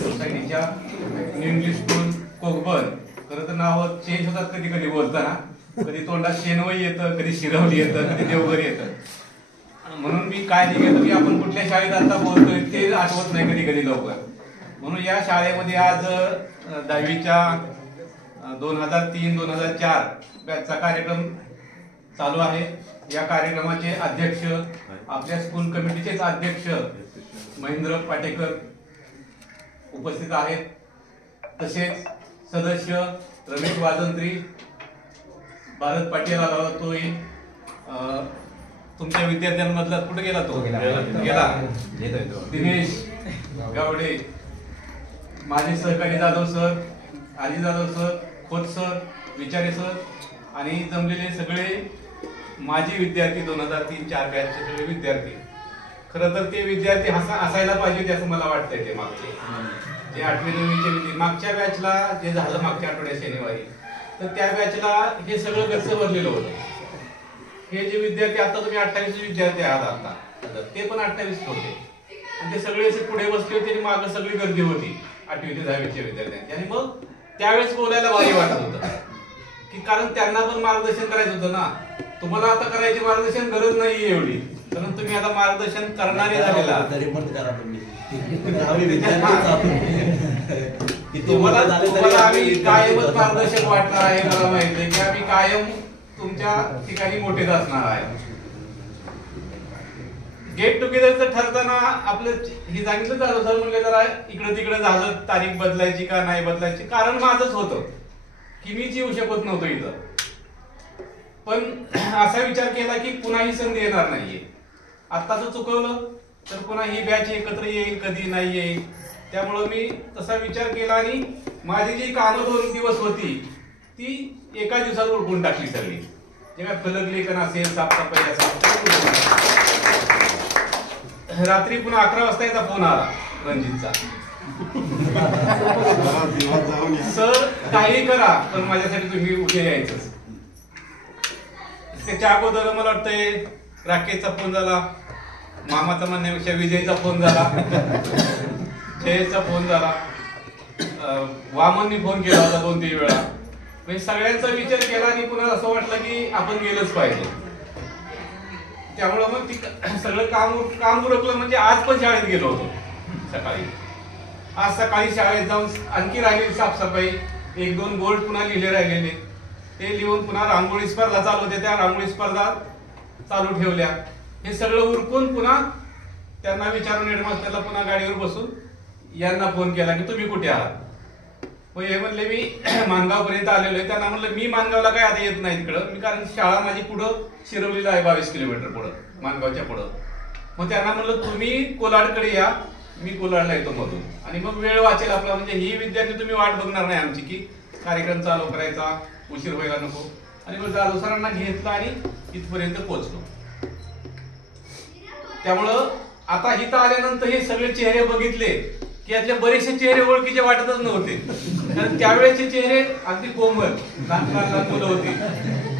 सोसायटीच्या इंग्लिश स्कूल कोकबन. खरं तर नाव चेंज होतात कधी कधी बोलताना, कधी तोंडात शेनवई येतं, कधी शिरवली येतं, कधी देवघर येतं. म्हणून मी काळजी घेतो की आपण कुठल्या शाळेत आता बोलतोय ते आठवत नाही कधी कधी लवकर. म्हणून या शाळेमध्ये आज 10वीच्या 2003-2004 बॅचचा कार्यक्रम चालू आहे. या कार्यक्रमाचे अध्यक्ष, आपल्या स्कूल कमिटीचेच अध्यक्ष महेंद्र पाटेकर उपस्थित आहेत. तसेच सदस्य रमेश वाजंत्री, भारत पाटील आला, तोही तुमच्या विद्यार्थ्यांमधला कुठे गेला तो गेला दिनेश गावडे, माझे सहकारी जाधव सर, आजी जाधव सर, खोत सर, विचारे सर आणि जमलेले सगळे माजी विद्यार्थी 2003-04 बॅचचे सगळे विद्यार्थी. खरं तर ते विद्यार्थी असायला पाहिजे असं मला वाटतंय. ते मागचे जे 8वी-9वीचे विद्यार्थी मागच्या बॅचला जे झालं मागच्या आठवड्यात शनिवारी, तर त्या बॅचला हे सगळं गच्च भरलेलं होतं. हे जे विद्यार्थी आता तुम्ही 28 विद्यार्थी आहात आता, ते पण 28 होते आणि ते सगळे असे पुढे बसले होते आणि मागं सगळी गर्दी होती 8वी ते 10वीच्या विद्यार्थ्यांची. आणि मग त्यावेळेस बोलायला भारी वाटत होतं की कारण त्यांना पण मार्गदर्शन करायचं होतं ना. तुम्हाला आता करायची मार्गदर्शन गरज नाहीये एवढी, कारण तुम्ही आता मार्गदर्शन करणारे झालेला. तुम्हाला आम्ही कायमच मार्गदर्शन वाटणार आहे. मला माहिती आहे की आम्ही कायम तुमच्या ठिकाणी मोठेच असणार आहे. गेट टुगेदरचं ठरताना आपलं हे सांगितलं झालं सर म्हणले जरा इकडे तिकडे झालं, तारीख बदलायची का नाही बदलायची. कारण माझंच होतं की मीच येऊ शकत नव्हतो इथं, पण असा विचार केला की पुन्हा ही संधी येणार नाहीये. आत्ताच चुकवलं तर पुन्हा ही बॅच एकत्र येईल, कधी नाही येईल. त्यामुळं मी तसा विचार केला आणि माझी जी कामं 2 दिवस होती ती एका दिवसात उरकून टाकली सगळी. जे काय फलक लेखन असेल, साफसफाई असेल. रात्री पुन्हा 11 वाजता याचा फोन आला रणजितचा, सर काही करा पण माझ्यासाठी तुम्ही उद्या यायचंच. त्याच्या अगोदर मला वाटतंय राकेशचा फोन झाला, मामाचा म्हणण्यापेक्षा विजयचा फोन झाला, जयचा फोन झाला, वामननी फोन केला होता 2-3 वेळा. म्हणजे सगळ्यांचा विचार केला आणि पुन्हा असं वाटलं की आपण गेलंच पाहिजे. त्यामुळं मग ती सगळं काम उरकलं. म्हणजे आज पण शाळेत गेलो होतो सकाळी. आज सकाळी शाळेत जाऊन आणखी राहिलेली साफसफाई, 1-2 बोर्ड पुन्हा लिहिले राहिलेले, ते लिहून पुन्हा रांगोळी स्पर्धा चालू होत्या, त्या रांगोळी स्पर्धा चालू ठेवल्या. हे सगळं उरकून पुन्हा त्यांना विचारून हेडमास्टरला पुन्हा गाडीवर बसून यांना फोन केला की तुम्ही कुठे आहात. मग हे म्हणले मी मानगाव पर्यंत आलेलो आहे. त्यांना म्हणलं मी मानगावला काय आता येत नाही इकडं, मी कारण शाळा माझी पुढं शिरवलीला आहे 22 किलोमीटर पुढं, मानगावच्या पुढं. मग त्यांना म्हणलं तुम्ही कोलाडकडे या, मी कोलाडला येतो मधून, आणि मग वेळ वाचेल आपला. म्हणजे ही विद्यार्थी तुम्ही वाट बघणार नाही आमची की कार्यक्रम चालू करायचा, उशीर व्हायला नको. आणि मग जाधव सरांना घेतलं आणि इथपर्यंत पोहोचलो. त्यामुळं आता इथं आल्यानंतर हे सगळे चेहरे बघितले की यातले बरेचसे चेहरे ओळखीचे वाटतच नव्हते, कारण त्यावेळेचे चेहरे अगदी कोमल लहान लहान मुलं होती.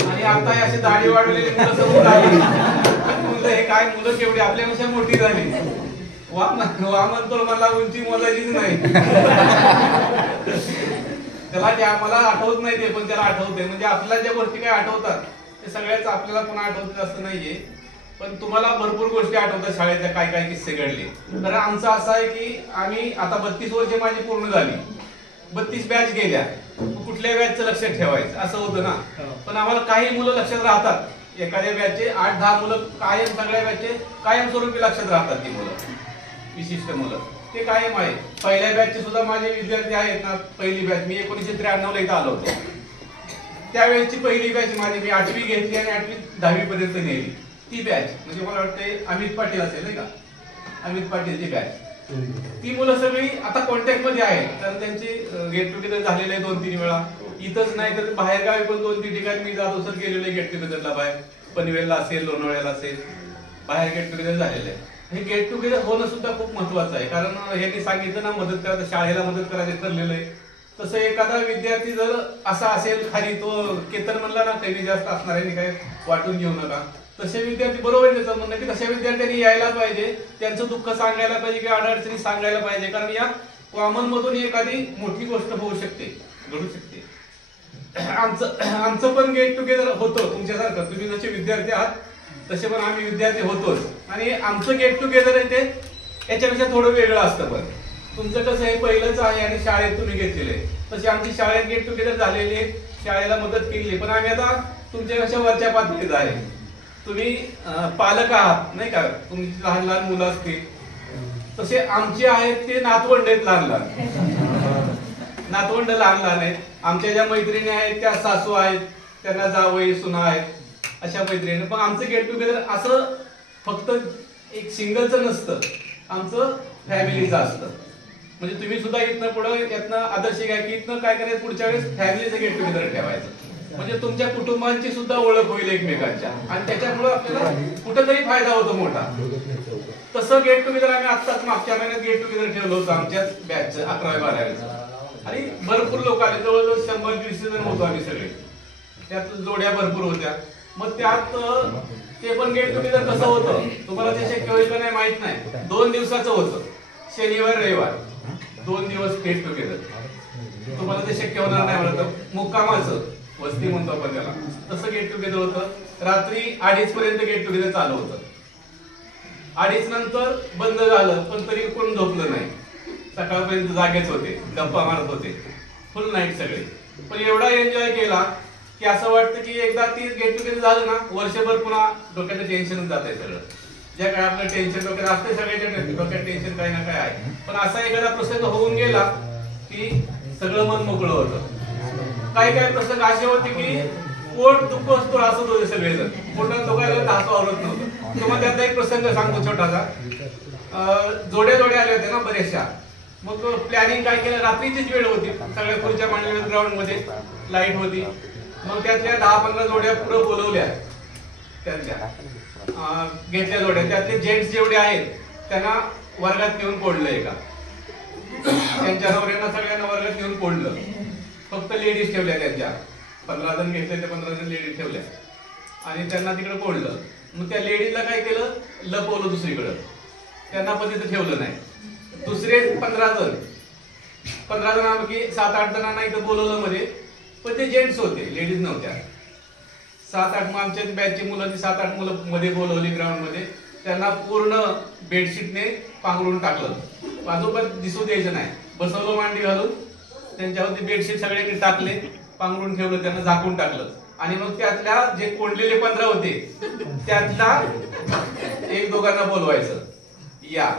आणि आता हे असे दाढी वाढवलेले मुलं समोर आली. मुलं हे काय मुलं केवढी आपल्यापेक्षा मोठी झाली. वामन तर मला उंची मोजायचीच नाही. त्याला त्या मला आठवत नाही ते, पण त्याला आठवते. म्हणजे आपल्याला ज्या गोष्टी काय आठवतात ते सगळ्याच आपल्याला पुन्हा आठवतात असं नाहीये. पण तुम्हाला भरपूर गोष्टी आठवतात शाळेच्या, काय काय किस्से घडले. तर आमचं असं आहे की आम्ही आता 32 वर्षे माझी पूर्ण झाली, 32 बॅच गेल्या. कुठल्या बॅचचं लक्षात ठेवायचं असं होतं ना. पण आम्हाला काही मुलं लक्षात राहतात. एखाद्या बॅचचे 8-10 मुलं कायम, सगळ्या बॅचचे कायमस्वरूपी लक्षात राहतात. ती मुलं, विशिष्ट मुलं ते कायम आहे. पहिल्या बॅचचे सुद्धा माझे विद्यार्थी आहेत ना. पहिली बॅच मी 1993 ला इथं आलो होतो. त्यावेळेची पहिली बॅच माझी, मी 8वी घेतली आणि 8वी 10वी पर्यंत नेली. ती बॅच म्हणजे मला वाटते अमित पाटील असेल नाही का, अमित पाटीलची बॅच. ती मुलं सगळी आता कॉन्टॅक्ट मध्ये आहेत, कारण त्यांची गेट टुगेदर झालेले आहे 2-3 वेळा. इथंच नाही तर बाहेर गावी पण 2-3 ठिकाणी मी जात असत गेलेलो आहे गेट टुगेदरला. बाहेर पनवेलला असेल, लोणावळ्याला असेल, बाहेर गेट टुगेदर झालेलं आहे. हे गेट टुगेदर होणं सुद्धा खूप महत्वाचं आहे, कारण यांनी सांगितलं ना मदत करा, शाळेला मदत करायचं ठरलेलं आहे. तसं एखादा विद्यार्थी जर असा असेल खाली, तो केतन म्हणला ना कमी जास्त असणार आहे काय वाटून घेऊ नका, तसे विद्यार्थी बरोबर त्याचं म्हणणं की तशा विद्यार्थ्यांनी यायला पाहिजे, त्यांचं दुःख सांगायला पाहिजे किंवा अडचणी सांगायला पाहिजे. कारण या कॉमन मधून एखादी मोठी गोष्ट होऊ शकते, घडू शकते. आमचं पण गेट टुगेदर होतं तुमच्यासारखं. तुम्ही जसे विद्यार्थी आहात तसे पण आम्ही विद्यार्थी होतोच. आणि आमचं गेट टुगेदर आहे ते याच्यापेक्षा थोडं वेगळं असतं. पण तुमचं कसं हे पहिलंच आहे आणि शाळेत तुम्ही घेतलेलं आहे. तशी आमची शाळेत गेट टुगेदर झालेली आहे, शाळेला मदत केली. पण आम्ही आता तुमच्यापेक्षा वरच्या पातळीत आहे. तुम्ही पालक आहात नाही का, तुमची लहान लहान मुलं असतील, तसे आमचे आहेत ते नातवंड आहेत, लहान लहान नातवंड लहान लहान आहेत. आमच्या ज्या मैत्रिणी आहेत त्या सासू आहेत, त्यांना जावई सुना आहेत, अशा मैत्रिणी. पण आमचं गेट टुगेदर असं फक्त एक सिंगलचं नसतं, आमचं फॅमिलीचं असतं. म्हणजे तुम्ही सुद्धा इथनं पुढं यातनं आदर्श घ्या की इथनं काय करायचं, पुढच्या वेळेस फॅमिलीचं गेट टुगेदर ठेवायचं. म्हणजे तुमच्या कुटुंबांची सुद्धा ओळख होईल एकमेकांच्या, आणि त्याच्यामुळे आपल्याला कुठेतरी फायदा होतो मोठा. तसं गेट टुगेदर आम्ही आत्ताच मागच्या महिन्यात गेट टुगेदर ठेवलं होतं आमच्याच बॅचचं 11वी-12वीचं. आणि भरपूर लोक आले, जवळजवळ 100-150 जण होतो आम्ही सगळे. त्यात जोड्या भरपूर होत्या. मग त्यात ते पण गेट टुगेदर कसं होतं तुम्हाला ते शक्य होईल का नाही माहित नाही. 2 दिवसाचं होतं, शनिवार रविवार 2 दिवस गेट टुगेदर. तुम्हाला ते शक्य होणार नाही म्हणलं, मुक्कामाचं वस्ती म्हणतो आपण त्याला, तसं गेट टुगेदर होतं. रात्री 2:30 पर्यंत गेट टुगेदर चालू होतं. 2:30 नंतर बंद झालं, पण तरी कोण झोपलं नाही. सकाळपर्यंत जागेच होते, गप्पा मारत होते, फुल नाईट सगळे. पण एवढा एन्जॉय केला की असं वाटतं की एकदा ती गेट टुगेदर झालं ना, वर्षभर पुन्हा डोक्याचं टेन्शनच जात आहे सगळं. ज्या काय आपलं टेन्शन डोक्यात असते, सगळ्याच्या डोक्यात टेन्शन काही ना काय आहे. पण असा एखादा प्रसंग होऊन गेला की सगळं मन मोकळं होतं. काही काही प्रसंग असे होते की पोट दुःख असतो, हसत होते सगळेजण. पोटात दुखायला तर हसू आवरत नव्हतं. तुम्हाला त्यातला एक प्रसंग सांगतो छोटासा. जोड्या आले होते ना बरेचशा. मग प्लॅनिंग काय केलं, रात्रीचीच वेळ होती, सगळ्या खुर्च्या मांडलेल्या ग्राउंड मध्ये, लाईट होती. मग त्यातल्या 10-15 जोड्या पुढे बोलवल्या, त्यातल्या घेतल्या जोड्या. त्यातले जेंट्स जेवढे आहेत त्यांना वर्गात नेऊन कोडलंय का, त्यांच्या नवऱ्यांना सगळ्यांना वर्गात नेऊन कोडलं. फक्त लेडीज ठेवल्या त्यांच्या, 15 जण घेतले, ते 15 जण लेडीज ठेवल्या आणि त्यांना तिकडे कोडलं. मग त्या लेडीजला काय केलं, लपवलं दुसरीकडं, त्यांना पण तिथं ठेवलं नाही. दुसरे 15 जणांपैकी 7-8 जणांना इथं बोलवलं मध्ये, पण ते जेंट्स होते, लेडीज नव्हत्या. 7-8 मग आमच्या बॅचची मुलं, ती 7-8 मुलं मध्ये बोलवली ग्राउंड मध्ये. त्यांना पूर्ण बेडशीटने पांघरून टाकलं, बाजूबाजू दिसू द्यायचं नाही. बसवलं मांडी घालून, त्यांच्यावरती बेडशीट सगळ्यांनी टाकले, पांघरून ठेवलं, त्यांना झाकून टाकलं. आणि मग त्यातल्या जे कोंडलेले 15 होते त्यातला 1-2 बोलवायचं या,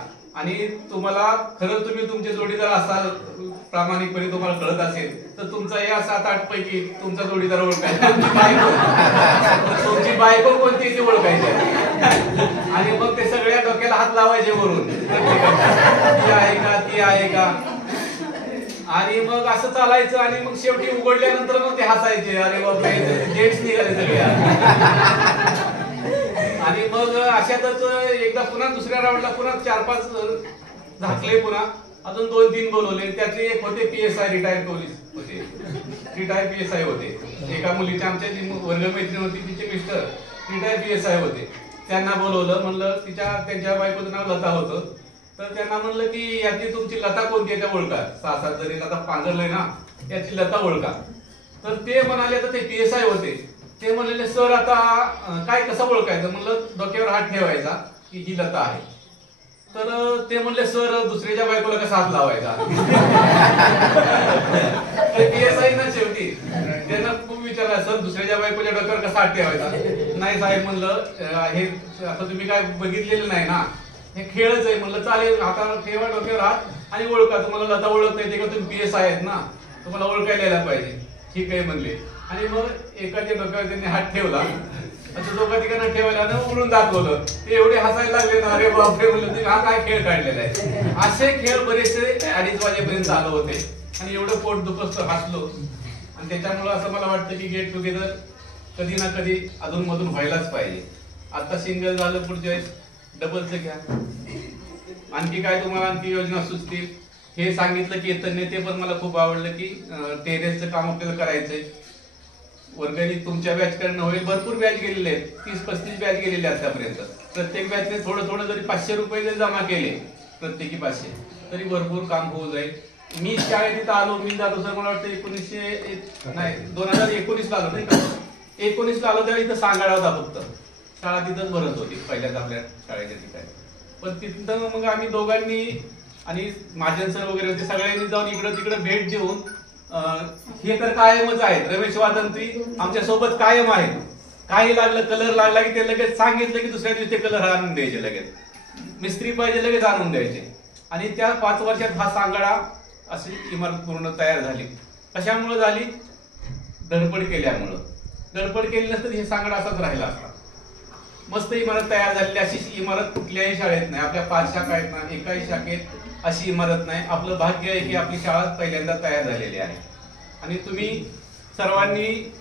आणि तुम्हाला खरंच तुम्ही तुमचे जोडीदार असाल, प्रामाणिकपणे तुम्हाला कळत असेल तर तुमचा या 7-8 पैकी तुमचा जोडीदार ओळखायचा, तुमची बायको कोणती ती ओळखायची आणि मग ते सगळ्या डोक्याला हात लावायचे वरून, ती आहे का ती आहे का, आणि मग असं चालायचं. आणि मग शेवटी उघडल्यानंतर मग ते हसायचे, अरे बाबा जेट्स निघाले सगळे. आणि मग अशातच एकदा पुन्हा दुसऱ्या राऊंडला पुन्हा 4-5 झाकले, पुन्हा अजून 2-3 बोलवले. त्यातले एक होते PSI, रिटायर्ड पोलीस होते, रिटायर्ड PSI होते. एका मुलीच्या आमच्या जी वर्गमैत्रीण होती तिचे मिस्टर रिटायर्ड PSI होते. त्यांना बोलवलं, म्हणलं त्यांच्या बायकोचं नाव लता होतं. तर त्यांना म्हणलं की याची तुमची लता कोणती आहे त्या ओळखा, 6-7 जणी लता पांघरलंय ना, याची लता ओळखा. तर ते म्हणाले, तर ते PSI होते, ते म्हणले सर आता काय कसं ओळखायचं. म्हणलं डोक्यावर हात ठेवायचा की ही लता आहे. तर ते म्हणले सर दुसऱ्याच्या बायकोला कसा हात लावायचा. PSI ना शेवटी त्यांना खूप विचारला, सर दुसऱ्याच्या बायकोच्या डोक्यावर कसा हात ठेवायचा. नाही साहेब म्हणलं हे आता तुम्ही काय बघितलेलं नाही ना, हे खेळच आहे. म्हणलं चालेल, हातावर ठेवा डोक्यावर हात आणि ओळखा. तुम्हाला लता ओळखता येते का, तुम्ही PSI आहेत ना, तुम्हाला ओळखायला यायला पाहिजे. ठीक आहे म्हणले. आणि मग एकाच्या डोक्यावर त्यांनी हात ठेवला, असं दोघा-तिघांना ठेवायला उडून दाखवलं. ते एवढे हसायला लागले ना, अरे बापरे म्हणलं हा काय खेळ काढलेला आहे. असे खेळ बरेचसे 2:30 वाजेपर्यंत चालू होते आणि एवढं पोट दुखस्त हसलो. आणि त्याच्यामुळे असं मला वाटतं की गेट टुगेदर कधी ना कधी अधून मधून व्हायलाच पाहिजे. आता सिंगल झालं, पुढच्या वेळेस डबलचं घ्या. आणखी काय तुम्हाला आणखी योजना सुचतील हे सांगितलं की येतं ते पण मला खूप आवडलं की टेरेसचं काम आपल्याला करायचंय. वर्गणी तुमच्या बॅच कडनं होईल, भरपूर बॅच गेलेले आहेत, 30-35 बॅच गेलेले आतापर्यंत. प्रत्येक बॅचने थोडं थोडं जरी 500 रुपये जरी जमा केले प्रत्येकी 500 तरी भरपूर काम होऊ जाईल. मी शाळेत इथं आलो, मी जातो सर मला वाटतं 2019 आलो नाही का, 19 आलो तेव्हा इथं सांगाडा होता फक्त, शाळा तिथंच भरत होती पहिल्याच आपल्या शाळेच्या ठिकाणी. पण तिथं मग आम्ही दोघांनी आणि महाजन सर वगैरे होते सगळ्यांनी जाऊन इकडं तिकडं भेट देऊन हे तर कायमच आहेत. रमेश वादंती आमच्या सोबत कायम आहेत. काही लागलं, कलर लागला की ते लगेच सांगितलं की दुसऱ्या दिवशी ते कलर आणून द्यायचे, लगेच मिस्त्री पाहिजे लगेच आणून द्यायचे. आणि त्या 5 वर्षात हा सांगाडा अशी इमारत पूर्ण तयार झाली. कशामुळे झाली, धडपड केल्यामुळं. धडपड केली नसतं हे सांगाडा असाच राहिला असता. मस्त इमारत तयार झालेली, अशी इमारत कुठल्याही शाळेत नाही. आपल्या 5 शाखा आहेत ना, एकाही शाखेत अशी इमारत नाही. आपलं भाग्य आहे की आपली शाळा पहिल्यांदा तयार झालेली आहे. आणि तुम्ही सर्वांनी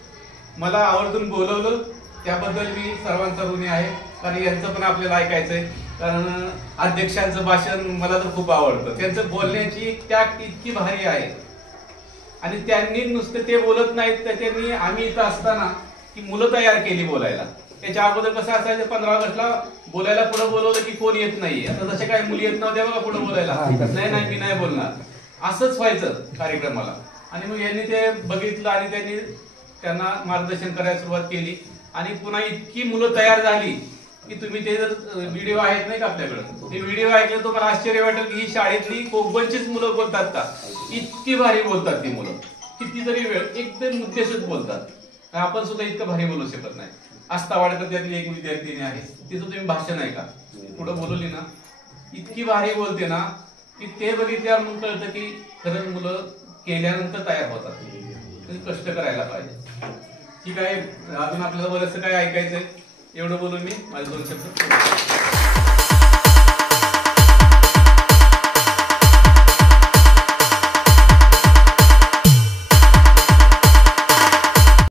मला आवर्जून बोलवलं त्याबद्दल मी सर्वांचा ऋणी आहे. कारण यांचं पण आपल्याला ऐकायचंय. कारण अध्यक्षांचं भाषण मला तर खूप आवडतं. त्यांचं बोलण्याची टॅक्ट इतकी भारी आहे. आणि त्यांनी नुसतं ते बोलत नाहीत, तर त्यांनी आम्ही इथं असताना की मुलं तयार केली बोलायला. त्याच्या अगोदर कसं असायचं, 15 ऑगस्टला बोलायला पुढे बोलवलं की कोण येत नाही. आता जसे काही मुली येत नव्हत्या बघा पुढे बोलायला, नाही मी नाही बोलणार, असंच व्हायचं कार्यक्रमाला. आणि मग यांनी ते बघितलं आणि त्यांना मार्गदर्शन करायला सुरुवात केली. आणि पुन्हा इतकी मुलं तयार झाली की तुम्ही ते जर व्हिडिओ आहेत नाही का आपल्याकडे, ते व्हिडिओ ऐकले तुम्हाला आश्चर्य वाटेल की ही शाळेतली कोकणचीच मुलं बोलतात का, इतकी भारी बोलतात ती मुलं. कितीतरी वेळ एकदम मुद्देसूद बोलतात. आपण सुद्धा इतकं भारी बोलू शकत नाही. आस्थावाडकर त्यातली एक विद्यार्थिनी आहे, तिचं तुम्ही भाषण आहे का पुढे बोलवली ना, इतकी भारी बोलते ना की ते बघितल्यावर मग कळतं की खरंच मुलं केल्यानंतर तयार होतात. कष्ट करायला पाहिजे. ठीक आहे, अजून आपल्याला बरंचसं काय ऐकायचंय. एवढं बोलून मी माझे 2 शब्द